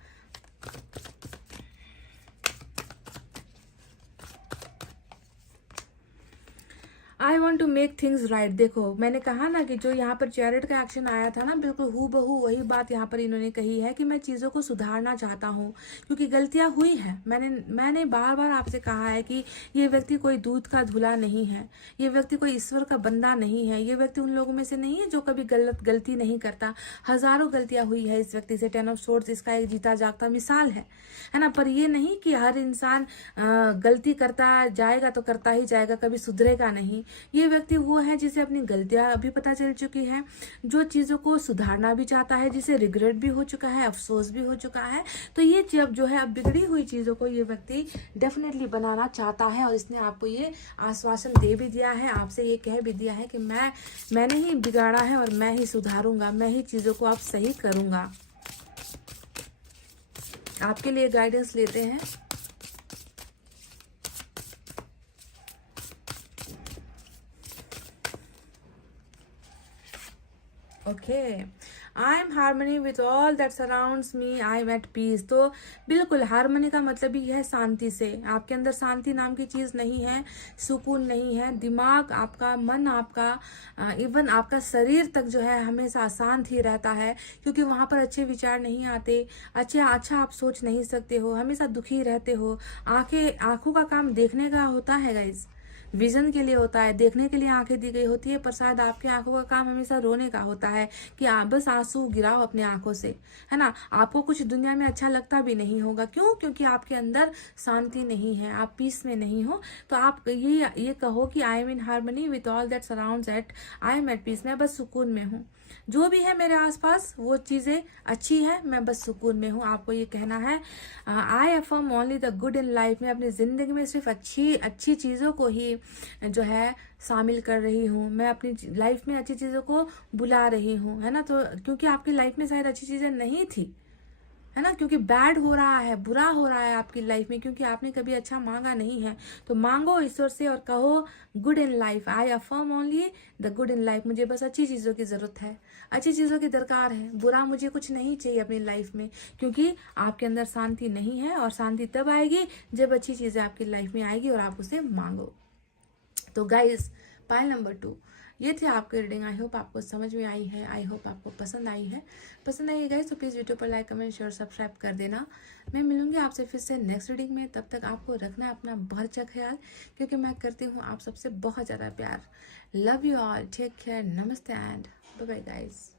I want to make things right. देखो मैंने कहा ना कि जो यहाँ पर चैरिट का एक्शन आया था ना, बिल्कुल हूबहू वही बात यहाँ पर इन्होंने कही है कि मैं चीज़ों को सुधारना चाहता हूँ क्योंकि गलतियाँ हुई हैं। मैंने बार बार आपसे कहा है कि ये व्यक्ति कोई दूध का धुला नहीं है, ये व्यक्ति कोई ईश्वर का बंदा नहीं है, ये व्यक्ति उन लोगों में से नहीं है जो कभी गलती नहीं करता। हजारों गलतियाँ हुई है इस व्यक्ति से। 10 ऑफ सोर्ड्स इसका एक जीता जागता मिसाल है ना। पर ये नहीं कि हर इंसान गलती करता जाएगा तो करता ही जाएगा, कभी सुधरेगा नहीं। ये व्यक्ति वो है जिसे अपनी गलतियां अभी पता चल चुकी है, जो चीजों को सुधारना भी चाहता है, जिसे रिग्रेट भी हो चुका है, अफसोस भी हो चुका है। तो ये जब जो है अब बिगड़ी हुई चीजों को ये व्यक्ति डेफिनेटली बनाना चाहता है, और इसने आपको ये आश्वासन दे भी दिया है, आपसे ये कह भी दिया है कि मैंने ही बिगाड़ा है और मैं ही सुधारूंगा, मैं ही चीजों को अब सही करूंगा। आपके लिए गाइडेंस लेते हैं। Okay, I am harmony with all that surrounds me, I am at peace. तो बिल्कुल हार्मनी का मतलब ही है शांति से। आपके अंदर शांति नाम की चीज नहीं है, सुकून नहीं है। दिमाग आपका, मन आपका, इवन आपका शरीर तक जो है हमेशा अशांत ही रहता है, क्योंकि वहां पर अच्छे विचार नहीं आते, अच्छा आप सोच नहीं सकते हो, हमेशा दुखी रहते हो। आंखों का काम देखने का होता है गाइज, विजन के लिए होता है, देखने के लिए आंखें दी गई होती है, पर शायद आपकी आंखों का काम हमेशा रोने का होता है कि आप बस आंसू गिराओ अपने आंखों से, है ना। आपको कुछ दुनिया में अच्छा लगता भी नहीं होगा। क्यों? क्योंकि आपके अंदर शांति नहीं है, आप पीस में नहीं हो। तो आप ये कहो कि I am in harmony with all that surrounds at, I am at peace, मैं बस सुकून में हूँ। जो भी है मेरे आसपास वो चीजें अच्छी है, मैं बस सुकून में हूँ। आपको ये कहना है I affirm only the good in life. मैं अपनी जिंदगी में सिर्फ अच्छी चीजों को ही जो है शामिल कर रही हूँ। मैं अपनी लाइफ में अच्छी चीजों को बुला रही हूँ, है ना। तो क्योंकि आपकी लाइफ में शायद अच्छी चीजें नहीं थी, है ना, क्योंकि बैड हो रहा है, बुरा हो रहा है आपकी लाइफ में, क्योंकि आपने कभी अच्छा मांगा नहीं है। तो मांगो ईश्वर से और कहो good in life, I affirm only the good in life. मुझे बस अच्छी चीज़ों की ज़रूरत है, अच्छी चीज़ों की दरकार है, बुरा मुझे कुछ नहीं चाहिए अपनी लाइफ में, क्योंकि आपके अंदर शांति नहीं है। और शांति तब आएगी जब अच्छी चीज़ें आपकी लाइफ में आएगी और आप उसे मांगो। तो गाइज, पाइल नंबर 2 ये थी आपकी रीडिंग। आई होप आपको समझ में आई है, आई होप आपको पसंद आई है गाइज। तो प्लीज़ वीडियो पर लाइक, कमेंट, शेयर, सब्सक्राइब कर देना। मैं मिलूंगी आपसे फिर से नेक्स्ट रीडिंग में। तब तक आपको रखना है अपना बहुत अच्छा ख्याल, क्योंकि मैं करती हूँ आप सबसे बहुत ज़्यादा प्यार। Love you all, take care, नमस्ते एंड बाय बाय गाइज।